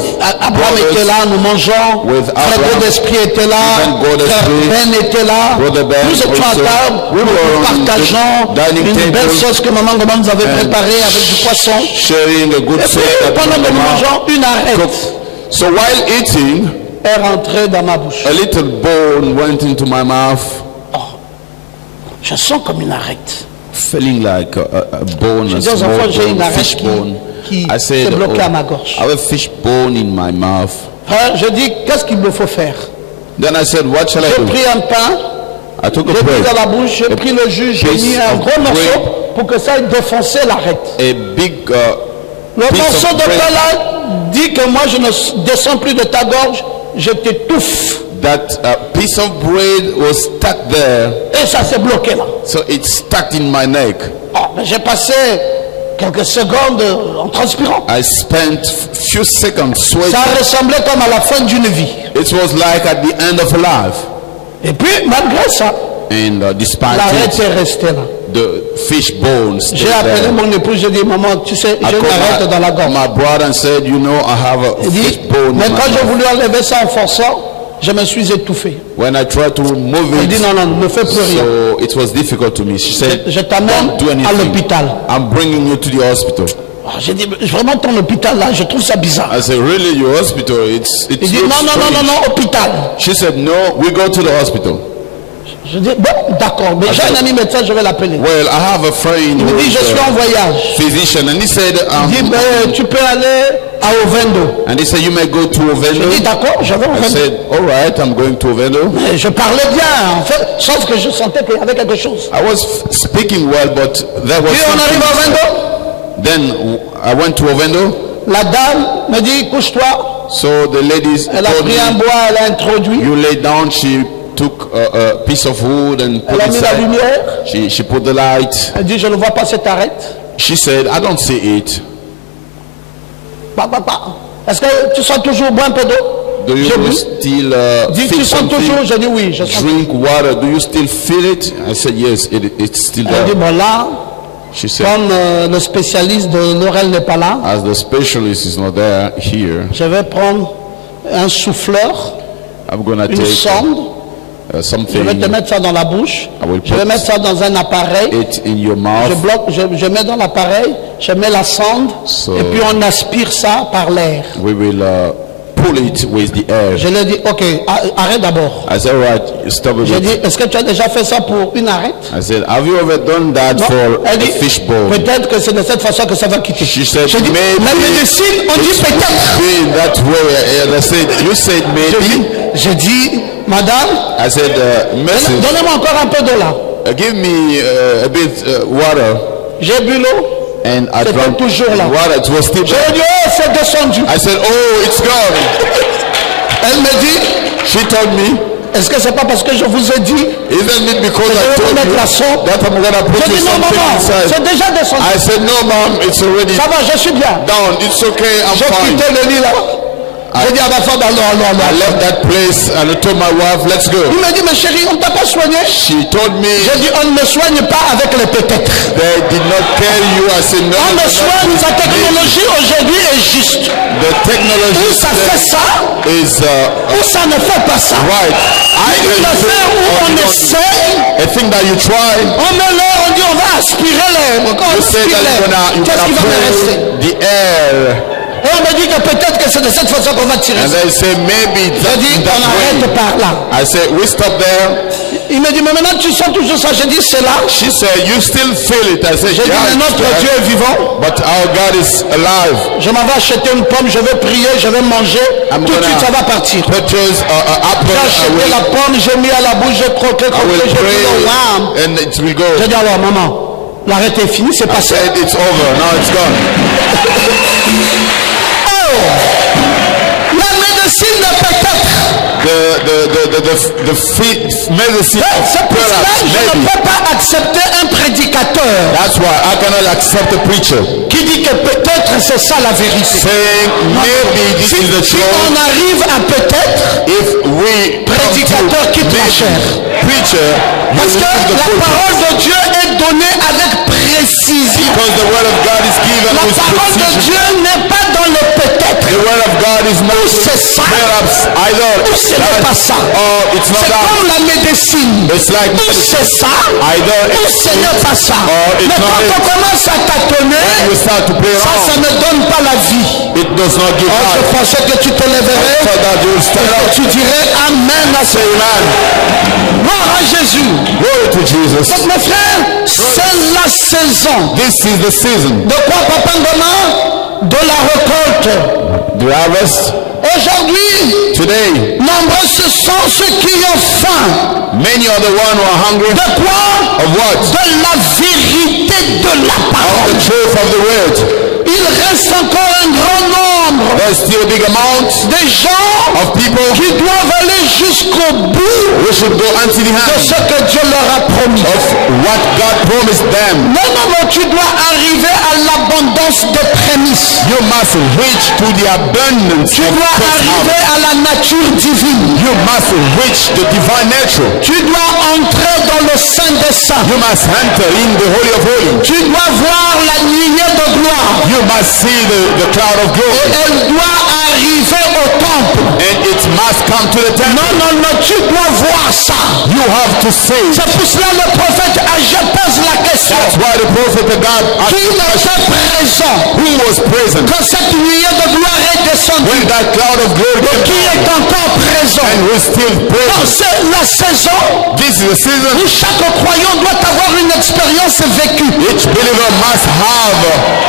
Abraham était là, nous mangeons. with Frère Abraham, Godesprit était là. even Godesprit, Frère Ben était là. Brother Ben Nous étions à also. table. We were Nous on partageons the dining une table. belle sauce que maman Goman nous avait préparée avec du poisson. sharing a good Et soup puis, that pendant que nous Mama mangeons, une arête cooked. So while eating, est rentrée dans ma bouche. a little bone went into my mouth, Je sens comme une arête. feeling like a bone, a J'ai dit aux small enfants, j'ai une bone, arête fish bone. qui I s'est said, bloquée à ma I gorge. have a fish bone in my mouth. Frère, je dis, qu'est-ce qu'il me faut faire? Then I said, what shall I J'ai do? pris un pain, I took a j'ai pris bread, dans la bouche, j'ai pris le jus, j'ai piece mis un of gros morceau bread. pour que ça ait défoncé l'arête. a big Le piece morceau of de bread. pain là dit que moi je ne descends plus de ta gorge, je t'étouffe. that piece of bread was stuck there, Et ça s'est bloqué là. so it stuck in my neck. Oh, mais j'ai passé quelques secondes en transpirant. I spent few seconds sweating. Ça ressemblait comme à la fin d'une vie. It was like at the end of life. Et puis malgré ça, And despite l'arête it, est restée là. the fish bones stayed J'ai appelé there. mon épouse, j'ai dit, maman, tu sais, I j'ai une arête dans la called gorge. my brother and said, you know, I have a Il fish dit, bone mais in my quand j'ai mouth. voulu enlever ça en forçant, je me suis étouffé. When I tried to remove Il dit, it, non, non, ne fais plus rien. so it was difficult to me. She said, Je t'amène don't do à anything. l'hôpital. I'm bringing you to the hospital. Ah, j'ai dit, vraiment ton hôpital là, je trouve ça bizarre. I said, really, your hospital? It's Il dit, looks non, non, non, non, strange." non, hôpital. She said, no, we go to the hospital. Je dis, bon, d'accord, mais j'ai un ami médecin, je vais l'appeler. Well, I have a friend Il me who dit, is je suis en a voyage. physician, and he said, Il dit, ben, tu peux aller à Ovendo. and he said, you may go to Je Ovendo. dis, d'accord, je vais à I Ovendo. said, all right, I'm going to Ovendo. Mais je parlais bien, en fait, sauf que je sentais qu'il y avait quelque chose. I was speaking well, but there was Puis on arrive à something. Ovendo, Then I went to Ovendo. la dame me dit, couche-toi. So the ladies Elle a told pris un me, bois, elle a introduit. you lay down. She took a piece of wood and put Elle a mis la inside. lumière. She put the light. Elle dit, je ne vois pas cette arête. She said, I don't see it. Bah. Est-ce que tu sens toujours boire un peu d'eau? Do J'ai you bu. still Dis, feel tu sens toujours? something? J'ai dit oui, je sens. Drink water. Do you still feel it? I said, yes, it's still Elle dit, there. bon là, She said, comme le spécialiste de l'oreille n'est pas là, as the specialist is not there here, je vais prendre un souffleur, I'm gonna une take sonde, je vais te something, mettre ça dans la bouche, I will je vais put mettre ça dans un appareil, it in your je mouth. bloque, je mets dans l'appareil, je mets la sonde, So- et puis on aspire ça par l'air. We will pull it with the air. Je lui ai dit, ok, arrête d'abord. I said, all right, stop a J'ai bit. dit, est-ce que tu as déjà fait ça pour une arête? I said, have you ever done that Non. for Elle a dit, fish bone? peut-être que c'est de cette façon que ça va quitter. She said, J'ai dit, maybe la médecine, on dit it's peut-être. been that way. And I said, you said maybe. J'ai dit, madame, I said, message, donnez-moi encore un peu de là. give me a bit water. J'ai bu l'eau. And I C'était drank toujours là. water. It was still J'ai there. dit, oh, c'est descendu. I said, oh, it's gone. Elle me dit, She told me, est-ce que c'est pas parce que je vous ai dit, isn't it because je I vais told vous mettre you la sonde? that I'm gonna put J'ai you dit, non, something maman, c'est inside? déjà descendu. I said, no, mom, it's already Ça va, je suis bien. down. It's okay, I'm J'ai fine. quitté le lit là. J'ai dit à ma femme, allons, allons, I allons. left that place and I told my wife, let's go. Il m'a dit, mais chérie, on ne t'a pas soigné. She told me J'ai dit, on ne me soigne pas avec les peut-être. they did not tell you. I said, no, On me no, soigne, sa technologie aujourd'hui est juste. the technology Ou ça fait ça, is ou ça ne fait pas ça. right. Une affaire où on essaie, A thing that you try, on met l'air, on dit on va aspirer l'air. Quand on you say aspire that l'air, you're qu'est-ce qui va me rester? gonna pull the air. Et on me dit que peut-être que c'est de cette façon qu'on va tirer And ça. they say maybe J'ai dit, that on arrête way. par là. I said, we stop there. Il me dit, mais maintenant tu sens toujours ça. J'ai dit, c'est là. She said, you still feel it. I said, J'ai dit, yeah, mais it's notre there. Dieu est vivant. But our God is alive. Je m'en vais acheter une pomme, je vais prier, je vais manger. I'm Tout de gonna suite, ça va partir. Purchase apple. J'ai acheté la pomme, j'ai mis à la bouche, j'ai croqué, I will j'ai dit, oh, wow. pray and it will go. J'ai dit, alors maman, l'arrêt est fini, c'est I passé. said, it's over. Now it's gone. Oh, la médecine de peut-être. The medicine C'est of pour cela perhaps, que je ne maybe. peux pas accepter un prédicateur That's why I cannot accept a preacher qui dit que peut-être peut-être c'est ça la vérité. saying maybe this is the Si truth. on arrive à peut-être, If we prédicateur quitte la chair. preacher, you Parce que leave the la pulpit. parole de Dieu est donnée avec précision. Because the word of God is given La with parole de precision. Dieu n'est pas dans le peut-être. The word of God is not C'est ça. perhaps either Ou ce n'est pas ça. or it's not C'est that. comme la médecine. It's like Ou c'est ça, either ou ce n'est pas ça. or it's Mais not quand it. on commence à tâtonner, You start to play ça around. ne donne pas la vie. It does not give Oh, je life. pensais que tu te lèverais So that you will stand et up. que tu dirais Amen à ce Amen. gloire à Jésus. Glory to Jesus. Donc mes frères, c'est la saison. This is the season. De quoi, Papa Ngoma? De la récolte. The harvest. Aujourd'hui, Today, nombreux ce sont ceux qui ont faim. many are the one who are hungry De quoi? of what? De la vérité de la Of parole. the truth of the word. Il reste encore un grand nombre There's still a big amount de gens of people qui doivent aller jusqu'au bout who should go unto the de hand ce que Dieu leur a promis. of what God promised them. Non, non, non, tu dois arriver à l'abondance des prémices. You must reach to the abundance Tu of dois God's arriver harvest. à la nature divine. You must reach the divine nature. Tu dois entrer dans le sein des saints. You must enter in the Holy of Holies. Tu dois voir la nuée de gloire. You must see the cloud of Et glory. elle doit arriver au temple. And it must come to the temple. Non, non, non, tu dois voir ça. You have to see. C'est pour cela le prophète Agé pose la question. That's why the prophet of God asked Qui the question, était présent who was present quand cette nuée de gloire est descendue? when that cloud of glory came Qui down, est encore présent? and who is still Non, present? c'est la saison This is the season. où chaque croyant doit avoir une expérience vécue. Each believer must have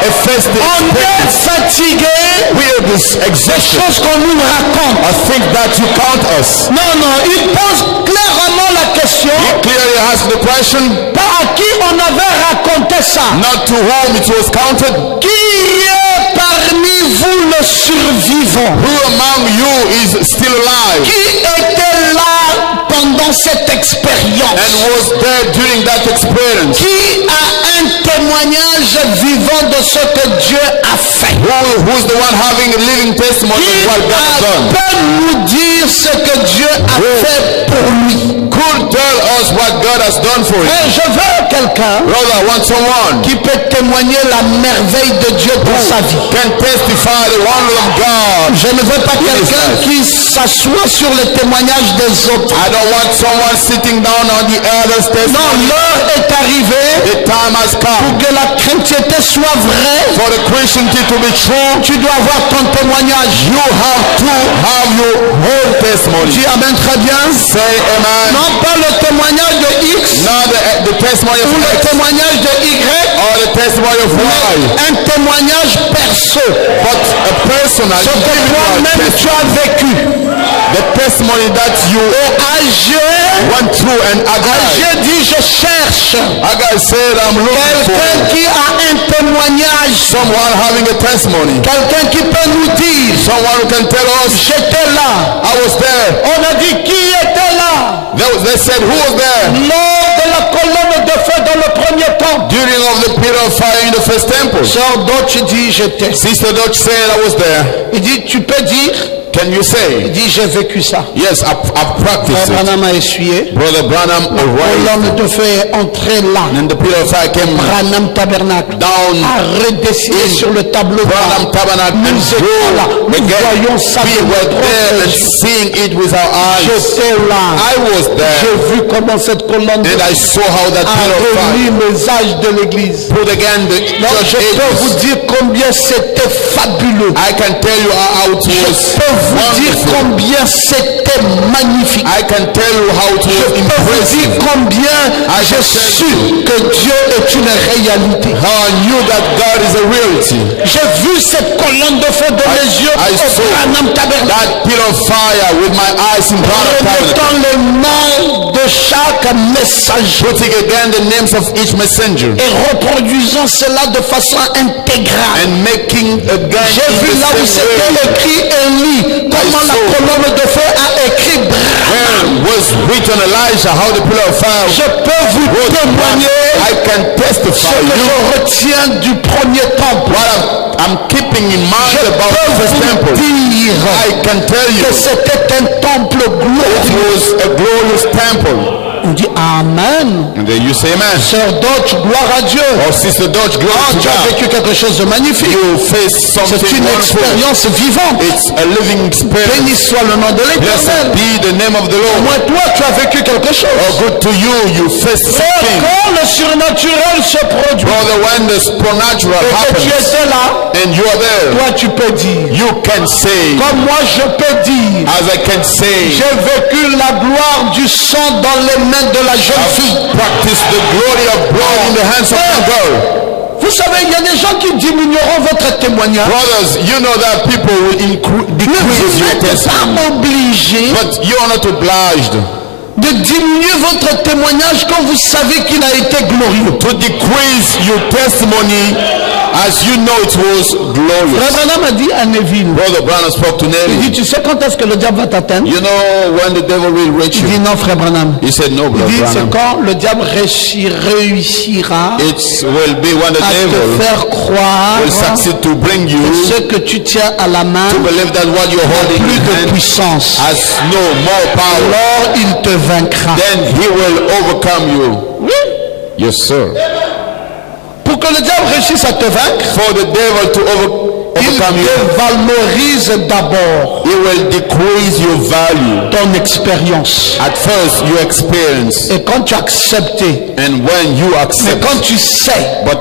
a first On est experience. fatigué We are this des existence. choses qu'on nous raconte. I think that you count us. Non, non, il pose clairement la question He clearly asked the question, pas à qui on avait raconté ça. not to whom it was counted. Qui est parmi vous le survivant? Who among you is still alive Qui était là pendant cette expérience? and was there during that experience? Qui a un témoignage vivant de ce que Dieu a fait? Who's the one having a living testimony Qui of what God has done? peut nous dire ce que Dieu a fait pour lui? Could tell us what God has done for him. Et je veux quelqu'un Brother, I want someone qui peut témoigner la merveille de Dieu pour sa vie. can testify the wonder of God. Je ne veux pas quelqu'un qui s'assoit sur le témoignage des autres. I don't want someone sitting down on the other's Non, testimony. l'heure est arrivée The time has pour come que la chrétienté soit vraie. for the Christianity to be true. Tu dois avoir ton témoignage. You have to have your whole testimony. Dis amen très bien. Say amen. Non pas le témoignage de X Not the testimony ou of le X témoignage de Y, or the testimony of Y, un témoignage perso. but a personal, Ce que individual toi-même tu as vécu. the testimony that you Agé went through. And Agai dit je cherche said, I'm looking quelqu'un for qui a un témoignage. someone having a testimony, Quelqu'un qui peut nous dire someone who can tell us, j'étais là. I was there. On a dit qui était là? They said, who was there Lors de la colonne de feu dans le premier temple. during of the pillar of fire in the first temple? Sœur Dodge dit j'étais. Sister Dutch said, I was there. Il dit tu peux dire. Can you Il say, dit j'ai vécu ça. yes, I've practiced it. Branham a essuyé. Brother Branham arrived, Colonne de feu est entrée là. and the pillar of fire came Branham Tabernacle down a redessiné sur le tableau. Branham Tabernacle and Nous étions là. drew Nous again. voyons ça We de were notre there and propre yeux. seeing it with our eyes. J'étais là. I was there, J'ai vu comment cette colonne de and I saw how that a pillar of remis fire les âges de l'église. put again the Donc church je peux vous ages. dire combien c'était fabuleux. I can tell you how it Je was peux vous dire wonderful. combien c'était magnifique. I can tell you how it Je was peux vous dire impressive. combien j'ai su que Dieu est une réalité. How I knew that God is a reality. J'ai vu cette colonne de feu de mes yeux I au saw Branham Tabernacle. that pillar of fire with my eyes in front of Remettant le nom de chaque messager putting again the names of each messenger et reproduisant cela de façon intégrale. and making again J'ai vu in là où the same c'était way. écrit Élie comment la colonne de feu a écrit. Where was written Elijah, how the pillar of fire. Je peux vous témoigner I can testify ce que you je retiens du premier temple. what I'm keeping in mind Je about the peux first vous temple. dire I can tell you que c'était un temple it glorieux. was a glorious temple. On dit Amen. And then you say amen. Sœur Dodge, gloire à Dieu. Oh, Sister Dodge, glory to Tu as God. vécu quelque chose de magnifique. You face C'est something une wonderful. expérience vivante. It's a living experience. Béni soit le nom de Blessed l'Éternel. be the name of the Lord. Moi, toi, tu as vécu quelque chose. Oh, good to you. You face Frère, something. quand le surnaturel se produit Brother, when the supernatural et que tu happens étais là, and you are there, toi, tu peux dire, you can say, comme moi, je peux dire, as I can say, j'ai vécu la gloire du sang dans les mains de la jeune fille. practice the glory of blood in the hands of the girl. Vous savez, il y a des gens qui diminueront votre témoignage. Brothers, you know that people will decrease Vous your n'êtes testimony, pas obligés but you are not obliged de diminuer votre témoignage quand vous savez qu'il a été glorieux. to decrease your testimony as you know it was glorious. Frère Branham a dit à Neville, Brother Branham spoke to il dit, Nelly. tu sais quand est-ce que le diable va t'atteindre? You know when the devil will reach Il you? dit non, frère Branham. He said, no, Il Brother dit c'est Branham. quand le diable réussira It will be when the à te devil faire croire will succeed to bring que you ce que tu tiens à la main to believe that what you're n'a holding plus in de hand puissance. has no more power. Alors il te vaincra. Then he will overcome you. Oui. Yes, sir. Pour que le diable réussisse à te vaincre, For the devil to il overcome you, dévalorise d'abord he will decrease your value. ton expérience. At first, you experience, Et quand tu as accepté, and when you mais accept, quand tu sais but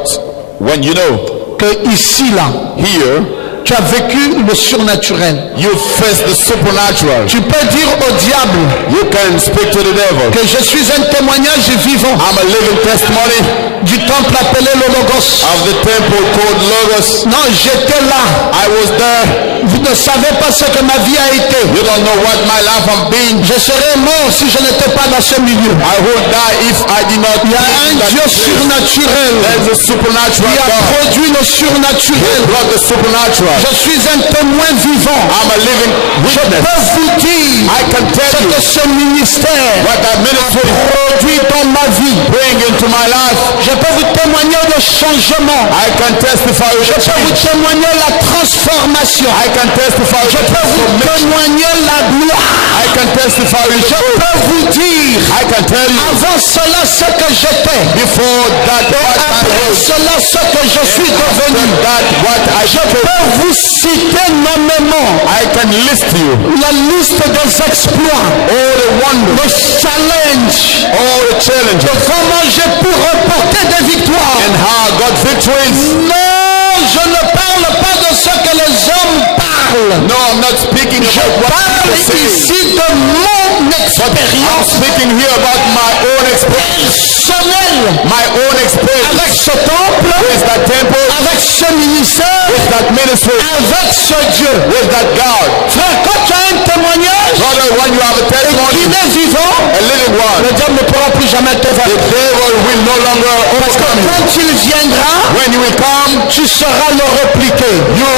when you know, que ici, là, here, tu as vécu le surnaturel, you face the supernatural. tu peux dire au diable You can speak to the devil. que je suis un témoignage vivant I'm a living testimony du temple appelé le Logos. of the temple called Logos. Non, j'étais là. I was there. Vous ne savez pas ce que ma vie a été. You don't know what my life has been. Je serais mort si je n'étais pas dans ce milieu. I would die if I did not. Il y a be un in that Dieu place. surnaturel There's a supernatural qui a God. produit le He surnaturel. brought the supernatural. Je suis un témoin vivant. I'm a living Je witness. peux vous dire I can tell ce you que ce ministère what that ministry produit dans ma vie. bring into my life. Je peux vous témoigner le changement. I can testify with Je the peux vous change. témoigner la transformation. I can testify with Je the peux vous transformation. témoigner la gloire. I can testify with Je the truth. peux vous dire I can tell you avant cela ce que j'étais. before that what I Après was. cela ce que je suis devenu. After that what I Je became. peux vous citer nommément I can list you la liste des exploits, all the wonders, le challenge, all the challenges, de comment j'ai pu remporter des victoires. and how I got victories. Non, je ne parle pas de ce que les hommes parlent. No, I'm not speaking Je about what parle people say. ici de mon I'm expérience speaking here about my own experience. personnelle My own experience avec ce temple, with that temple, avec ce ministère, with that ministry, avec ce Dieu. with that God. Frère, quand tu as un témoignage Brother, when you have a qui testimony, est vivant, a living one, le diable ne pourra plus jamais te the vaincre. devil will no longer Parce que overcome you. quand il viendra, When you will come, tu sauras le répliquer. you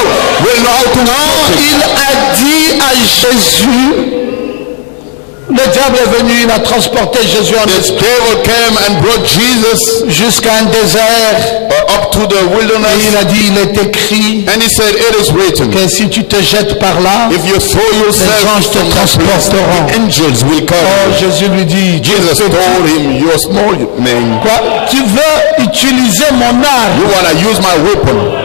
will know how to Non, walk it. il a dit à Jésus, le diable est venu, il a transporté Jésus en The devil came and brought Jesus jusqu'à un désert. up to the Et wilderness, il a dit, il est écrit and he said, it is written, que si tu te jettes par là, if you throw yourself les anges te from that place, transporteront. the angels will come. Oh, Jésus lui dit, Jesus told him, you are small man, quoi, tu veux utiliser mon art you want to use my weapon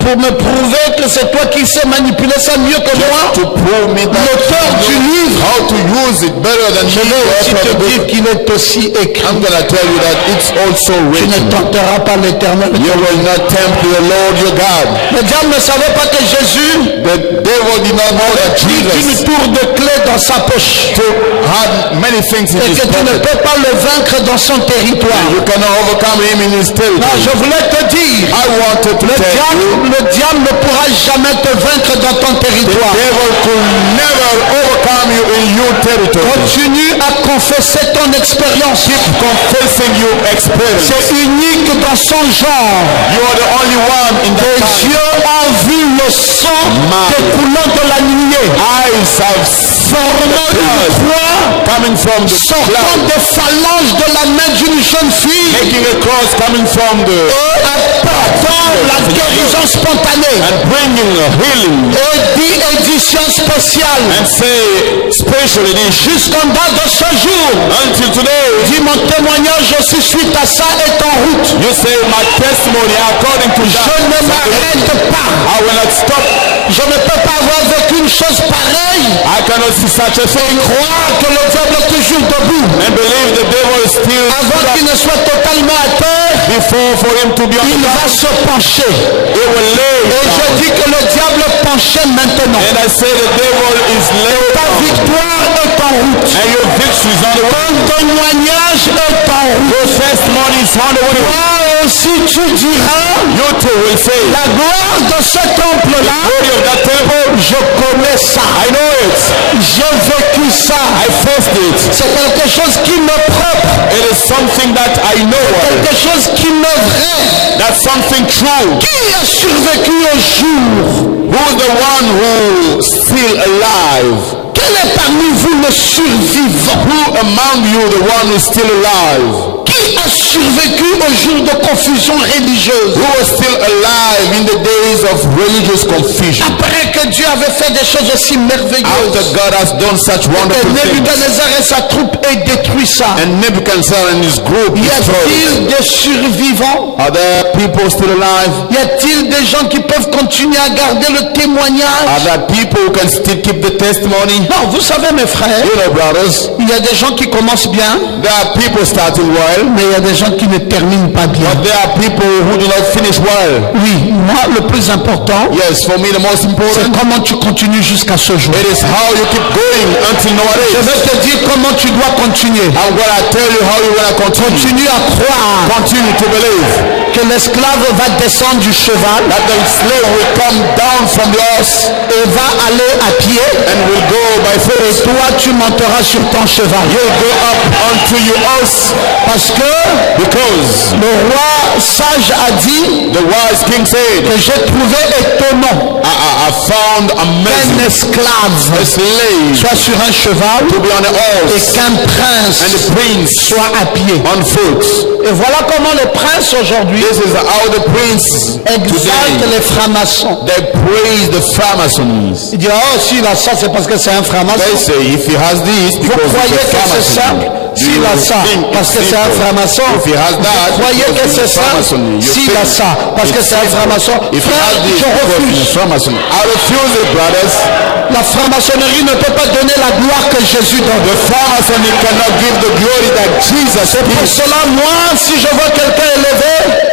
pour me prouver que c'est toi qui sais manipuler ça mieux que moi? to prove me that L'auteur du you know livre, how to use it better than je me. vais aussi the author te of the dire book. qu'il est aussi écrit. I'm going to tell you that it's also Tu ne written. tenteras pas l'Éternel. You will not tempt the Lord your God. Le diable ne savait pas que Jésus The devil did not know that avait une Jesus tour de clé dans sa poche had many things in et his que tu ne pocket. peux pas le vaincre dans son territoire. You cannot overcome him in his Non, territory. je voulais te dire, I wanted to tell you, le diable ne pourra jamais te vaincre dans ton the territoire. devil could never overcome you you in your territory. Continue à confesser ton expérience. Keep confessing your experience. C'est unique dans son genre. You are the only one in the Les time. yeux ont vu le sang découlant de la nuée, Eyes have formant une croix, coming from the sortant cloud, des phalanges de la main d'une jeune fille, making a cross coming from the et apportant la guérison spontanée. and bringing a healing. Et dit édition spéciale. And say special edition. Jusqu'en date de ce jour, Until today, dit mon témoignage aussi suite à ça est en route. you say my testimony according to Je that. ne m'arrête pas. I will not stop. Je ne peux pas avoir vécu une chose pareille I cannot see such a et thing croire que le diable est toujours debout and believe the devil is still avant qu'il ne soit totalement à terre. before for him to be on Il the va ground. se pencher. He will lay Et je down. dis que le diable est penché maintenant. And I say the devil is laid Ta down. victoire est en route. And your victory is on the way. Ton témoignage est en route. Your testimony is on the way. Toi aussi tu diras, You too will say, la gloire de ce temple-là, glory of that temple, je connais ça. I know it. J'ai vécu ça. I faced it. C'est quelque chose qui me propre. It is something that I know of. Quelque chose qui me vrai. That's something true. Qui a survécu au jour? Who's the one who still alive? Quel est parmi vous le survivant? Who among you the one who's still alive? Qui a survécu au jour de confusion religieuse? Who was still alive in the days of religious confusion? Après que Dieu avait fait des choses aussi After merveilleuses. God has done such Et wonderful things, Nebuchadnezzar et sa troupe aient détruit ça. and Nebuchadnezzar and his group Y destroyed it. a-t-il des survivants? Are there people still alive? Y a-t-il des gens qui peuvent continuer à garder le Are témoignage? there people who can still keep the testimony? Non, vous savez mes frères, You know, brothers, il y a des gens qui commencent bien, there are people starting well, mais il y a des gens qui ne terminent pas bien. but there are people who do not finish well. Oui, moi le plus important, Yes, for me the most c'est important, comment tu continues jusqu'à ce jour. it is how you keep going until Je nowadays. vais te dire comment tu dois continuer. I'm gonna tell you how you're gonna continue. Continue à croire Continue to believe que l'esclave va descendre du cheval that the slave will come down from the horse et va aller à pied. and will go by Et foot. toi, tu monteras sur ton cheval. You'll go up onto your horse Parce que because le roi sage a dit the wise king said, que j'ai trouvé étonnant I found qu'un amazing esclave a slave soit sur un cheval to be on a et horse qu'un prince and the prince soit à pied. on foot. Et voilà comment les princes aujourd'hui This is how the prince exaltent today les francs-maçons. they praise the Freemasons. Il dit, oh, s'il a ça, c'est parce que c'est un franc-maçon. They say if he has this Vous because croyez he's a que c'est simple? Freemason. Do S'il you a ça, think parce que it's c'est un simple? franc-maçon. If he has that, Vous croyez que because c'est he's a Freemason. simple? You S'il a think ça, parce que it's c'est un simple? franc-maçon. If he Frère, has this je because he's refuse. a Freemason. I refuse it, brothers. La franc-maçonnerie ne peut pas donner la gloire que Jésus donne. The Freemason cannot give the glory that Jesus C'est pour gives. cela, moi, si je vois quelqu'un élevé,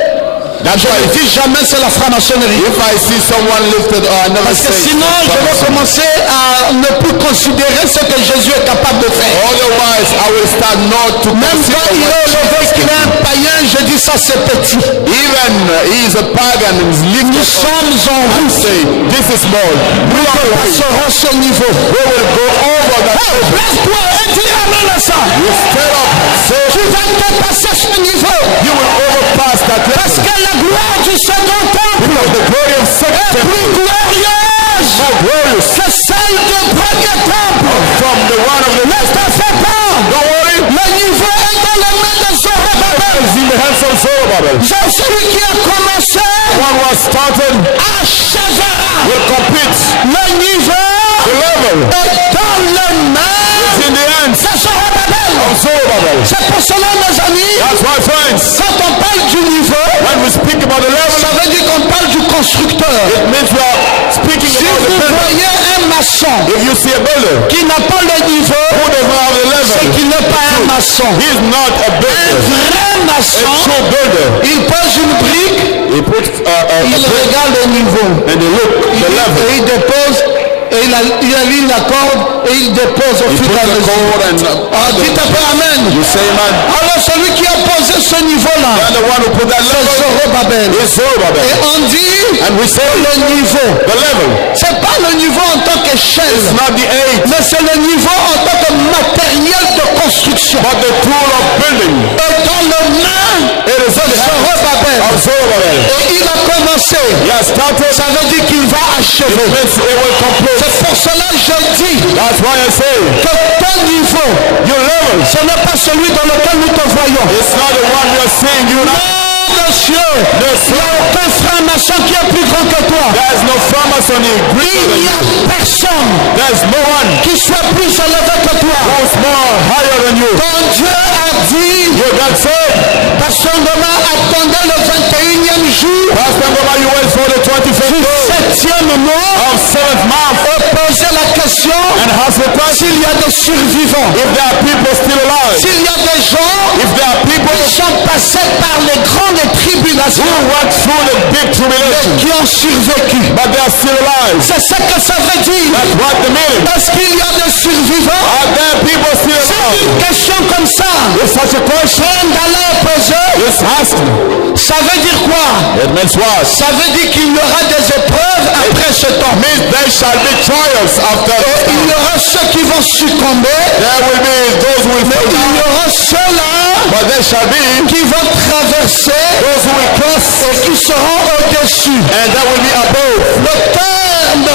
That's je why ne dis jamais c'est la franc-maçonnerie. if I see someone lifted, I never Parce que say sinon, je vais Freemason. commencer à ne plus considérer ce que Jésus est capable de faire. Otherwise, I will start not to Même consider quand il est what élevé, Jesus qu'il est un gives. païen, je dis ça c'est petit. Even he is a pagan and is Nous lifted sommes en and route. say, this is small. We are Nous right. passerons ce niveau. We will go over that. Oh, laisse-toi et dis amen à ça. You stand up, say Tu vas dépasser ce niveau. you will overpass that Parce level. que la gloire du second temple Because the glory of est second temple plus glorieuse more glorious que celle du premier temple. from the one of the Ne te fais pas. Don't worry. Le niveau est dans les mains de Zorobabel. It's in the hands of Zerubbabel. Celui qui a commencé One who has started achèvera. will complete. Le niveau The level est dans les mains is in the hands de Zorobabel. of Zerubbabel. C'est pour cela, mes amis, That's why, friends, quand on parle du niveau, when we speak about the level, ça veut dire qu'on parle du constructeur. it means we are speaking Si about the vous builder. voyez un maçon If you see a builder qui n'a pas le niveau, who does not have the c'est level, qu'il n'est pas un maçon. he is not a Un builder. vrai A maçon, true builder. il pose une brique, He puts a il brick regarde le niveau. and they look the level. Et il dépose et il aligne la corde et il dépose au He fur puts et à the mesure. cord and Dites un peu Amen. you say amen. Alors celui qui a posé ce niveau-là, And the one who put that c'est level Zorobabel. is Zerubbabel. Et on dit And we say le niveau. the level. C'est pas le niveau en tant qu'échelle, It's not the age, mais c'est le niveau en tant que matériel de construction. but the tool of building. Et dans le main It is de in the hands Zorobabel. of Zerubbabel. Et il a commencé. He has started. Ça veut dire qu'il va achever. It means it will complete. C'est pour cela que je dis That's why I say que ton niveau, your level. ce n'est pas celui dans lequel nous te voyons. It's not the one we are seeing you now. Non, monsieur, il n'y a aucun franc-maçon qui est plus grand que toi. There's no Freemasonry greater Il than n'y a you. personne There's no one qui soit plus élevé que toi. who's more higher than you. Ton Dieu a dit, Your God said, Pasteur Ngoma attendait le 21e jour Pastor Ngoma, you wait for the 25th du day 7e mois of 7th month et poser la question and ask the question s'il y a des survivants, if there are people still alive. s'il y a des gens If there are people qui sont passés par les grandes tribulations who went through the big tribulation, qui ont survécu. but they are still alive. C'est ce que ça veut dire. That's what the meaning. Est-ce qu'il y a des survivants? Are there people still C'est alive? une question comme ça. It's such a question. D'aller poser, Just ask me. ça veut dire quoi? It means what? Ça veut dire qu'il y aura des épreuves après ce temps. Means there shall be trials after this Il time. y aura ceux qui vont succomber, There will be those who will fall il y down, aura ceux-là but there shall be qui vont traverser those who will cross, et qui seront au-dessus. and that will be above. Le terme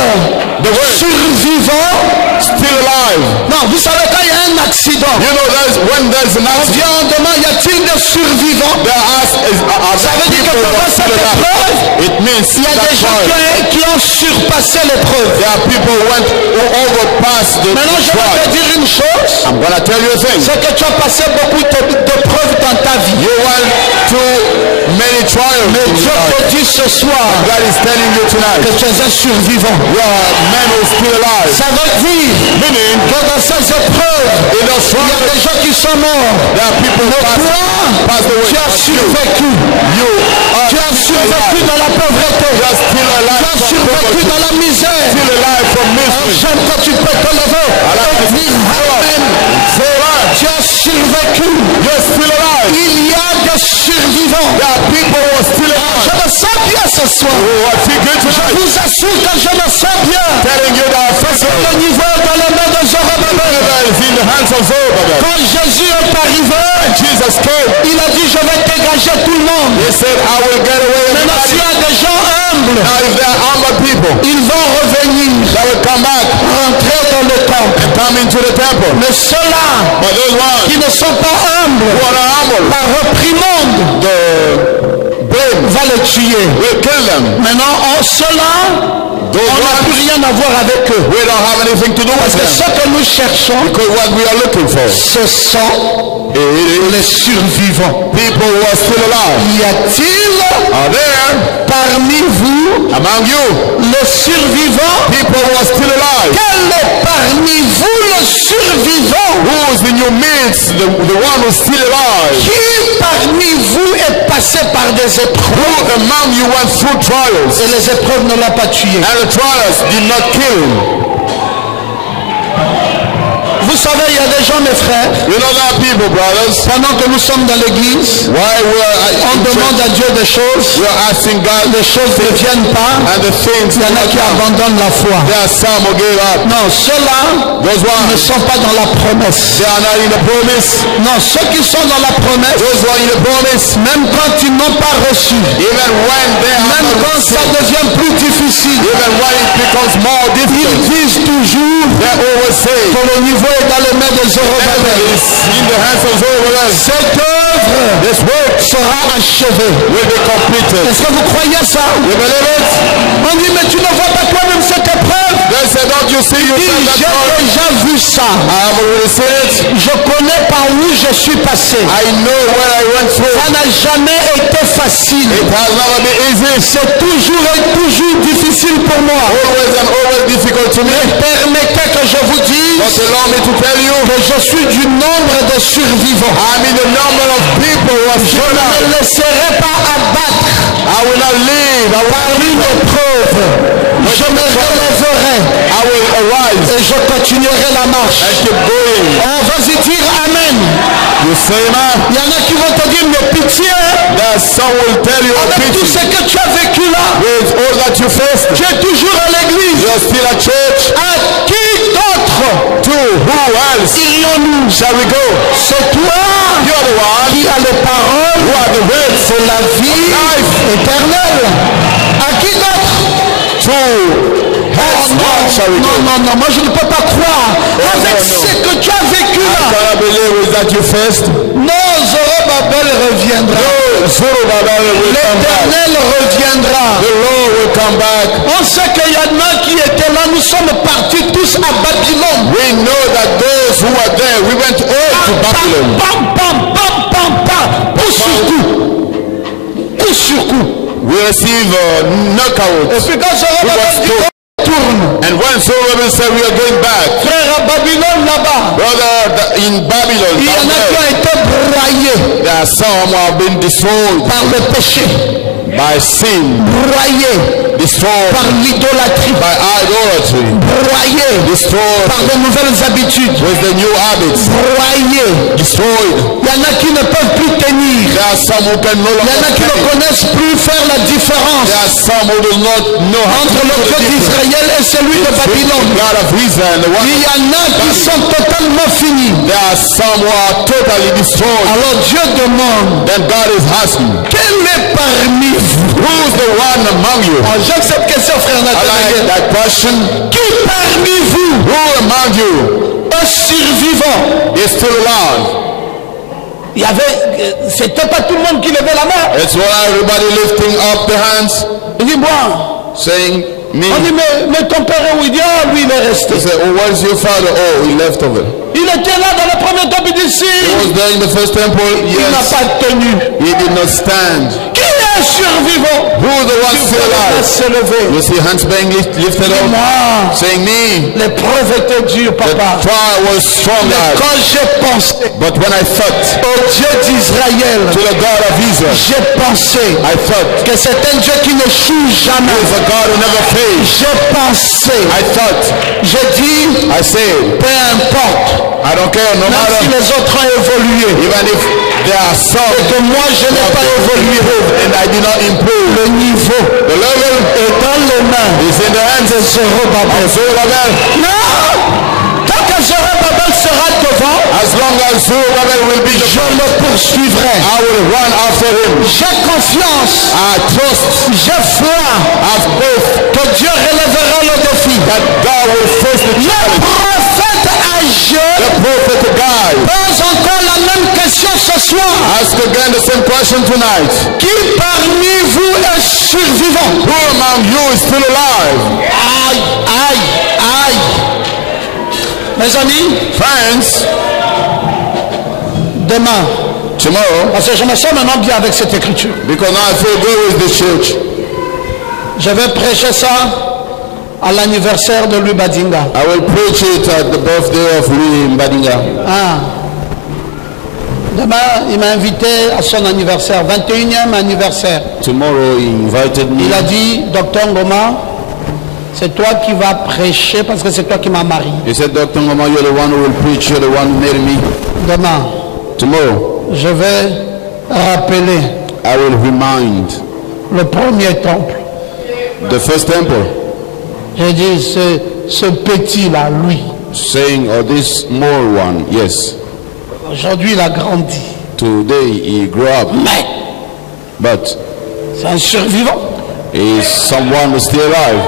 The word survivant, still alive. non, vous savez quand il y a un accident, You know, when there's an on accident, vient on demande, y a-t-il des survivants? are Ça there veut dire que people devant that cette still alive? épreuve, It means il y a that des gens trial. qui ont surpassé l'épreuve. There are people who overpassed the Maintenant, je vais trial. te dire une chose, I'm gonna tell you a thing. c'est que tu as passé beaucoup d'épreuves dans ta vie. You went through many trials. Mais in Dieu your life. te dit ce soir God is telling you que tonight, tu es un survivant. you are a man who is still alive. Ça veut dire Meaning, que dans ces épreuves, in those il y a trials, des gens qui sont morts. there are people who Toi, passed away. tu as But survécu. you are Tu as survécu alive. dans la pauvreté. You are still Tu alive as from survécu poverty. dans la misère. Still alive from misery. J'aime que tu peux te lever et dire Amen. So alive. Tu as survécu. You're still alive. Il y a des survivants. There are people who are still Je alive. me sens bien ce soir. Who are still good Je tonight. vous assure que je me sens bien. Telling you that first of Le all, niveau dans les mains de Zorobabel. is in the hands of Zerubbabel. Quand Jésus est arrivé, Jesus came. il a dit je vais dégager tout le monde. He said, I will get away Maintenant s'il y everybody. a des gens humbles, Now if there are humble people ils vont revenir, that will come back rentrer dans le temple. and come into the temple. Mais ceux-là But those ones qui ne sont pas humbles, who are not humble, par reprimande, the blame va les tuer. will kill them. Maintenant, ceux-là, Those on n'a ones, plus rien à voir avec eux. we don't have anything to do with Parce que ce them. que nous cherchons, Because what we are looking for, ce sont les survivants. people who are still alive. Y a-t-il Are there parmi vous among you les survivants? people who are still alive? Quel est parmi vous le survivant? Who is in your midst, the one who's still alive? Qui parmi vous est passé par des épreuves Who among you went through trials et les épreuves ne l'ont pas tué? and the trials did not kill him? Vous savez, il y a des gens, mes frères, You know that people, brothers. pendant que nous sommes dans l'église, Why on demande à Dieu des choses, we're asking God, les choses ne viennent pas, and the things il y en a qui abandonnent la foi. there are some who gave up. Non, ceux-là Those ne ones, sont pas dans la promesse. they are not in the promise. Non, ceux qui sont dans la promesse, Those who are in the promise, même quand ils n'ont pas reçu, even when they are même not quand ça received, devient plus difficile, even when it becomes more ils difficult, disent toujours they always say, que le niveau est dans les mains de Zorobabel. it's in the hands of Zerubbabel. Cette œuvre This work sera achevée. will be completed. Est-ce que vous croyez ça? You believe it? On dit, mais tu ne vois pas toi-même cette épreuve? They said, don't you see Il dit, yourself j'ai that God? déjà vu ça. I have already seen it. Je connais par où je suis passé. I know where I went through. Ça n'a jamais été facile. It has never been easy. C'est toujours et toujours difficile pour moi. Always and always difficult to me. Permettez que je vous dise But allow me to tell you, que je suis du nombre de survivants. I'm in the number of people who are Je still ne alive. me laisserai pas abattre I will not leave. I will par une épreuve. Je je me relèverai I will arise et je continuerai la marche. and keep going. On va y dire Amen. You say amen? Il y en a qui vont te dire, mais pitié, That some will tell you, avec tout ce que tu as vécu là, with all that you faced, tu es toujours à l'église. you're still at church. À qui d'autre To who else irions-nous? shall we go? C'est toi You're the one qui as les paroles who are the words de la vie éternelle. À qui d'autre? to henceforth shall we go. Non, moi je ne peux pas croire. Avec non. ce que tu as vécu là, Can I believe with that you faced? non, Zorobabel reviendra. No, Zerubbabel will come back. L'éternel reviendra. The Lord will come back. On sait qu'il y en a qui étaient là, nous sommes partis tous à Babylone. We know that those who were there, we went all to Babylon. Coup sur coup. Coup sur coup. We receive a knockout. Et puis quand Zorobabel dit on tourne, And when Zerubbabel said we are going back, frère, à Babylone là-bas, brother, in Babylon, il y en a qui ont été broyés there are some who have been destroyed par le péché, by sin, broyés destroyed par l'idolâtrie, by idolatry, broyés destroyed par de nouvelles habitudes, with the new habits, broyés. destroyed. Il y en a qui ne peuvent plus tenir. There are some who can no Il y en a longer qui ne stand. connaissent plus faire la différence There are some who do not know how to entre le do Dieu the difference d'Israël et celui de between Babylone. the God of Israel and the one Il y of en a qui sont totalement finis. There are some who are totally destroyed. Alors Dieu demande, Then God is asking, quel est parmi vous? who's the one among you? Oh, j'aime cette question, frère I like Nathanaël. that question. Qui parmi vous Who among you est survivant? is still alive? Il y avait, c'était pas tout le monde qui levait la main. It's why everybody lifting up the hands, Il dit, moi. saying, me. On dit, mais ton père est où? Il dit, ah, lui, il est resté. He said, oh, where's your father? Oh, he left over. Il était là dans le premier temple, il dit, si. He was there in the first temple. Il n'a Yes. pas tenu. He did not stand. Qui est survivant? Who the one Qui still peut alive? se lever? You see hands being lifted up, Moi, saying, me. l'épreuve était dure, The papa. trial was strong, Mais God. quand j'ai pensé But when I thought au Dieu d'Israël, to the God of Israel, j'ai pensé I thought que c'est un Dieu qui n'échoue jamais. He is a God who never fails. J'ai pensé, I thought, j'ai dit, I said, peu importe, I don't care, no même si matter, les autres ont évolué, even if there are some et que moi je n'ai pas évolué, and I did not improve, le niveau the level est dans les mains is in the hands de Zorobabel. of Zerubbabel. Non! Tant que Zorobabel sera devant, As long as Zerubbabel will be the je le poursuivrai. I will run after him. J'ai confiance, I trust, j'ai foi have faith que Dieu relèvera le défi. that God will face the Le challenge. prophète âgé The prophet guy pose encore la même question ce soir. ask again the same question tonight. Qui parmi vous est survivant? Who among you is still alive? Aïe, aïe, aïe. Mes amis, Friends, demain, tomorrow, parce que je me sens maintenant bien avec cette écriture, because now I feel good with the church, je vais prêcher ça à l'anniversaire de Louis Badinga. I will preach it at the birthday of Louis Mbadinga. Ah. Demain, il m'a invité à son anniversaire, 21e anniversaire. Tomorrow he invited me. Il a dit, Docteur Ngoma, c'est toi qui vas prêcher parce que c'est toi qui m'as marié. He said, Dr. Ngoma, you're the one who will preach, you're the one who made me. Demain, Tomorrow, je vais rappeler I will remind le premier temple. the first temple, J'ai dit, ce petit-là, lui, saying, oh, this small one, yes. aujourd'hui il a grandi. Today he grew up, Mais, but c'est un survivant. he is someone who's still alive.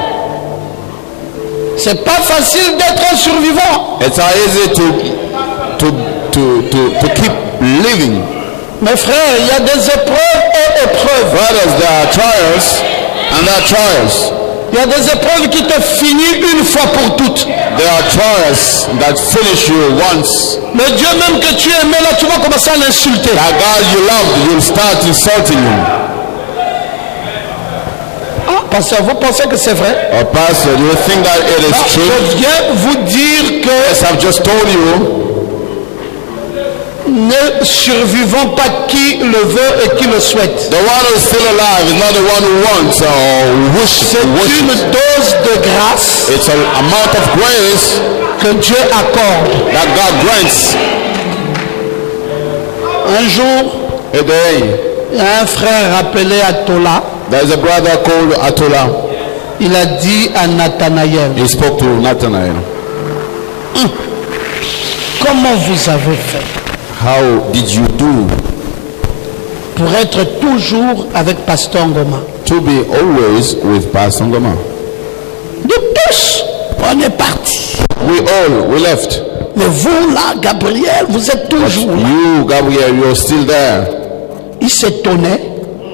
C'est pas facile d'être un survivant. It's not easy to keep living. Mes frères, il y a des épreuves et épreuves. Brothers, there are trials and there are trials. Il y a des épreuves qui te finissent une fois pour toutes. There are trials that finish you once. Le Dieu même que tu aimais là, tu vas commencer à l'insulter. That God you loved, you'll start insulting him. Ah, parce que vous pensez que c'est vrai? Oh, Pastor, do you think that it Ah, is true? je viens vous dire que Yes, I've just told you. ne survivons pas qui le veut et qui le souhaite. The one who is still alive is not the one who wants or wishes. C'est une dose de grâce It's an amount of grace que Dieu accorde. that God grants. Un jour, A day, il y a un frère appelé Atola. there is a brother called Atola. Il a dit à Nathanaël, He spoke to Nathanael. comment vous avez fait How did you do pour être toujours avec Pasteur Ngoma? to be always with Pastor Ngoma? De tous, on est parti. We left. Mais vous là, Gabriel, vous êtes toujours là. You, Gabriel, you're still there. Il s'étonnait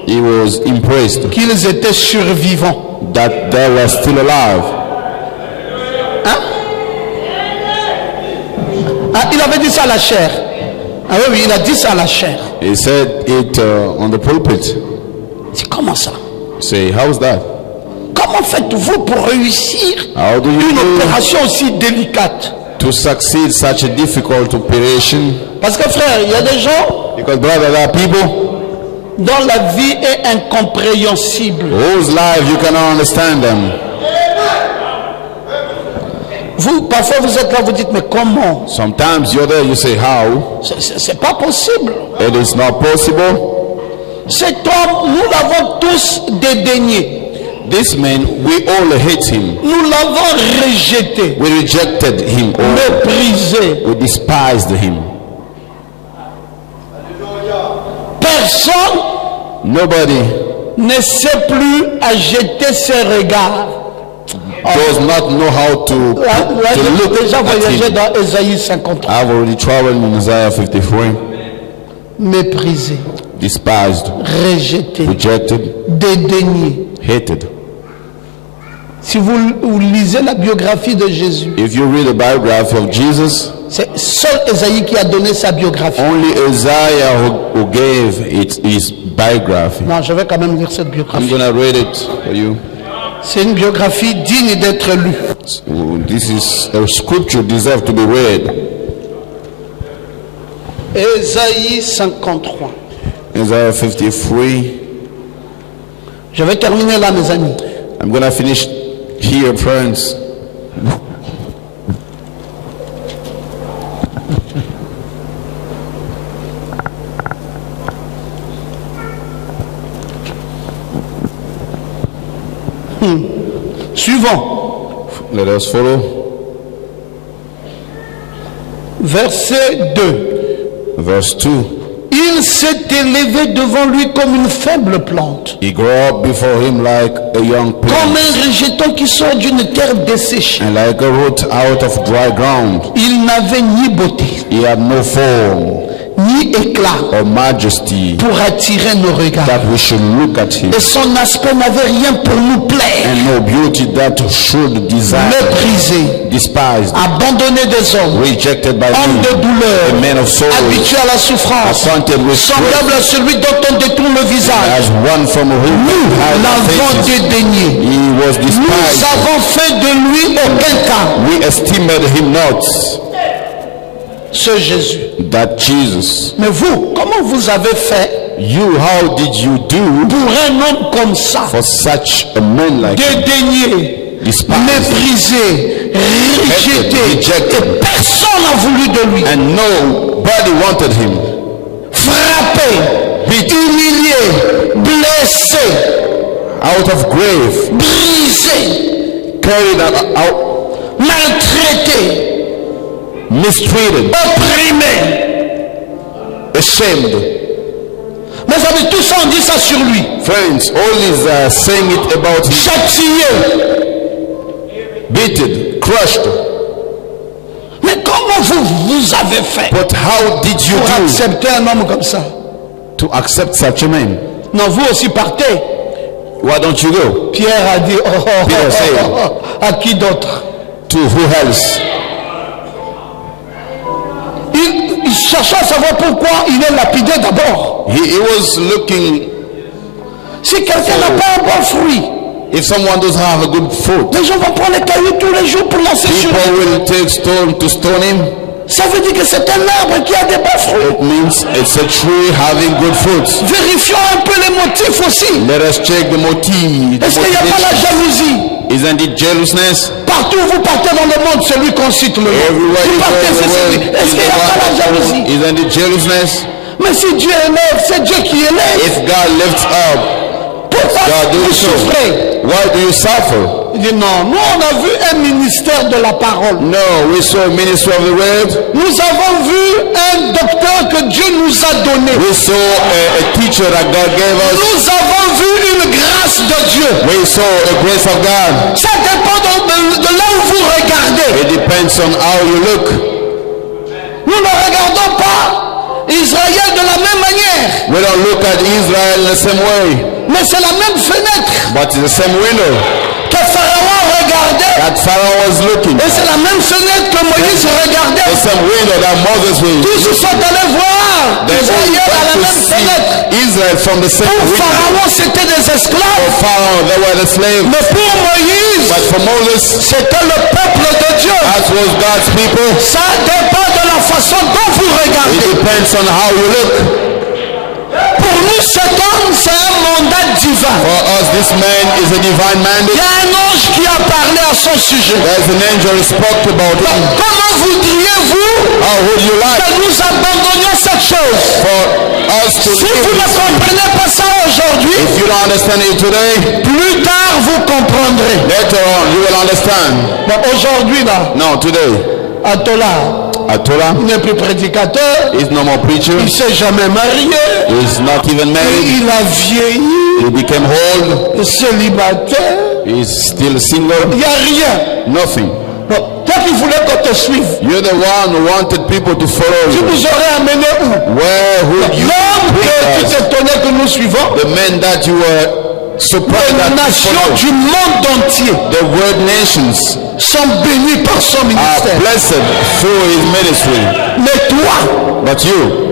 He was impressed qu'ils étaient survivants. that they were still alive. Hein? Ah, il avait dit ça à la chair. Ah oui, oui, il a dit ça à la chair. He said it on the pulpit. C'est comment ça? Say, how's that? Comment faites-vous pour réussir How do you une do opération aussi délicate? to succeed such a difficult operation? Parce que frère, il y a des gens Because brother, there are people dont la vie est incompréhensible. whose life you cannot understand them. Vous, parfois vous êtes là, vous dites, mais comment? Sometimes you're there, you say, how? C'est pas possible. It is not possible. Cet homme, nous l'avons tous dédaigné. This man, we all hate him. Nous l'avons rejeté, We rejected him. All. méprisé. We despised him. Personne Nobody ne sait plus à jeter ses regards. does not know how to Là, j'ai look déjà at voyagé him. dans Ésaïe 53. I've already traveled in Isaiah 53. Méprisé, Despised, rejeté, rejected, dédaigné. hated. Si vous lisez la biographie de Jésus, If you read the biography of Jesus, c'est seul Ésaïe qui a donné sa biographie. only Isaiah who gave his biography. Non, je vais quand même lire cette I'm biographie. going to read it for you. C'est une biographie digne d'être lue. This is a scripture deserves to be read. Ésaïe 53. Isaiah 53. Je vais terminer là, mes amis. I'm going to finish here, friends. Suivant. Let us follow. Verset 2. Verse 2. Il s'est élevé devant lui comme une faible plante, He grew up before him like a young comme plant, un rejeton qui sort d'une terre desséchée. and like a root out of dry ground. Il n'avait ni beauté, He had no form ni éclat or majesty pour attirer nos regards. that we should look at him, Et son aspect n'avait rien pour nous plaire. and no beauty that should desire. Méprisé, Despised, abandonné des hommes, rejected by homme men, de a douleur, man of sorrows, habitué à la souffrance, acquainted with semblable grief, à celui dont on détourne le visage. as one from whom Nous had l'avons faces. dédaigné. He was Nous despised. avons fait de lui aucun cas. We esteemed him not. Ce Jésus. That Jesus. Mais vous, comment vous avez fait You, how did you do pour un homme comme ça, for such a man like him? dédaigné, Despised, méprisé, rejeté, rejected. et personne n'a voulu de lui, and nobody wanted him. frappé, humilié, blessé, Out of grave, brisé, carried out, maltraité, mistreated, opprimé. ashamed. Mes amis, tout ça on dit ça sur lui. Friends, all is saying it about him. Châtié. Beaten, crushed. Mais comment vous avez fait But how did you pour do accepter un homme comme ça? to accept such a man? Non, vous aussi partez. Why don't you go? Pierre a dit, Peter said, à qui d'autre? To who else? Il cherchait à savoir pourquoi il est lapidé d'abord. He was looking Si quelqu'un n'a pas un bon fruit, if someone doesn't have a good fruit. les gens vont prendre les cailloux tous les jours pour lancer sur People lui. will take stone to stone him. Ça veut dire que c'est un arbre qui a des bons fruits. It means it's a tree having good fruits. Vérifions un peu les motifs aussi. Let us check the motive. Est-ce qu'il n'y a pas la jalousie? Isn't it jealousness? Partout où vous partez dans le monde, c'est lui qu'on cite le nom. Everywhere Vous you partez, go in c'est the celui. world, Est-ce qu'il n'y a pas la jalousie? isn't it jealousness? Mais si Dieu élève, c'est Dieu qui élève. If God lifts up, Pourquoi God vous do so. souffrez? Why do you suffer? Il dit non, nous on a vu un ministère de la parole. No, we saw a ministry of the word. Nous avons vu un docteur que Dieu nous a donné. We saw a teacher that God gave us. Nous avons vu une grâce de Dieu. We saw a grace of God. Ça dépend de là où vous regardez. It depends on how you look. Nous ne regardons pas Israël de la même manière. We don't look at Israel in the same way, Mais c'est la même fenêtre but it's the same window que Pharaon regardait. that Pharaoh was looking Et at. c'est la même fenêtre que Moïse regardait. The same window that Moses was Tous looking sont allés voir They all Israël à la went même to fenêtre. see Israel from the same Pour window. Pharaon, c'était des esclaves. Pharaoh, they were the slaves. Mais pour Moïse, But for Moses, c'était le peuple de Dieu. that was God's people. Ça dépend de la façon dont vous It regardez. depends on how you look. Pour nous, cet homme, c'est un mandat divin. For us, this man is a divine Il y mandate. a un ange qui a parlé à son sujet. There's an angel who spoke about him. Comment voudriez-vous How would you like que nous abandonnions cette chose? for us to Si vous ne live? comprenez pas ça aujourd'hui, If you don't understand it today, plus tard vous comprendrez. later on you will understand. Mais aujourd'hui, là, No, today, Atola, Atola il n'est plus prédicateur, is no more preacher. il ne s'est jamais marié, He's not even married. il a vieilli, He became old. célibataire, He's still single. il n'y a rien. Nothing. Bon, toi qui voulais qu'on te suive, You're the one who wanted people to follow tu you. nous aurais amené où? Where would you L'homme que tu bring us? t'étonnais que nous suivons, The men that you were surprised les that you nations followed. du monde entier The world nations sont bénies par son are ministère. blessed through his ministry. Mais toi, But you,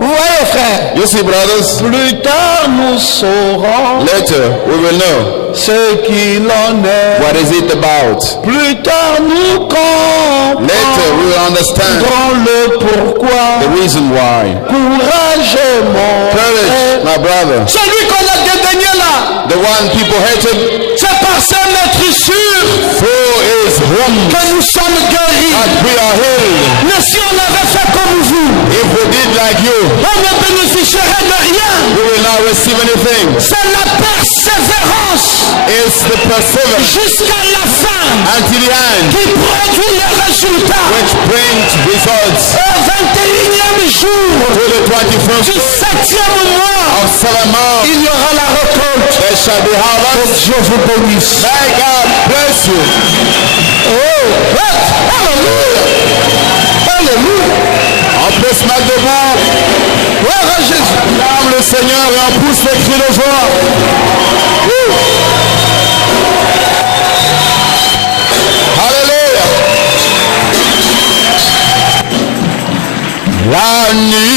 vous voyez frère, you see, brothers, plus tard nous saurons later we will know ce qu'il en est. what is it about. Plus tard nous Later we will understand comprendrons le pourquoi. the reason why. Courage mon Courage, frère. my brother. Celui qu'on a dédaigné là, The one people hated, c'est par sa sûr through his whom que nous sommes guéris. that we are healed. Mais si on avait fait comme vous, If we did like you, on ne bénéficierait de rien. we will not receive anything. C'est la persévérance It's the perseverance jusqu'à la fin until the end qui produit les résultats. which brings results. Au 21e jour To the 21st du 7e mois, of 7 months, il y aura la récolte. there shall be harvest. Dieu vous bénisse. May God bless you. Oh, alléluia. Alléluia. On peut se mettre debout. Gloire à Jésus. Acclame le Seigneur et on pousse les cris de joie. Alléluia. La nuit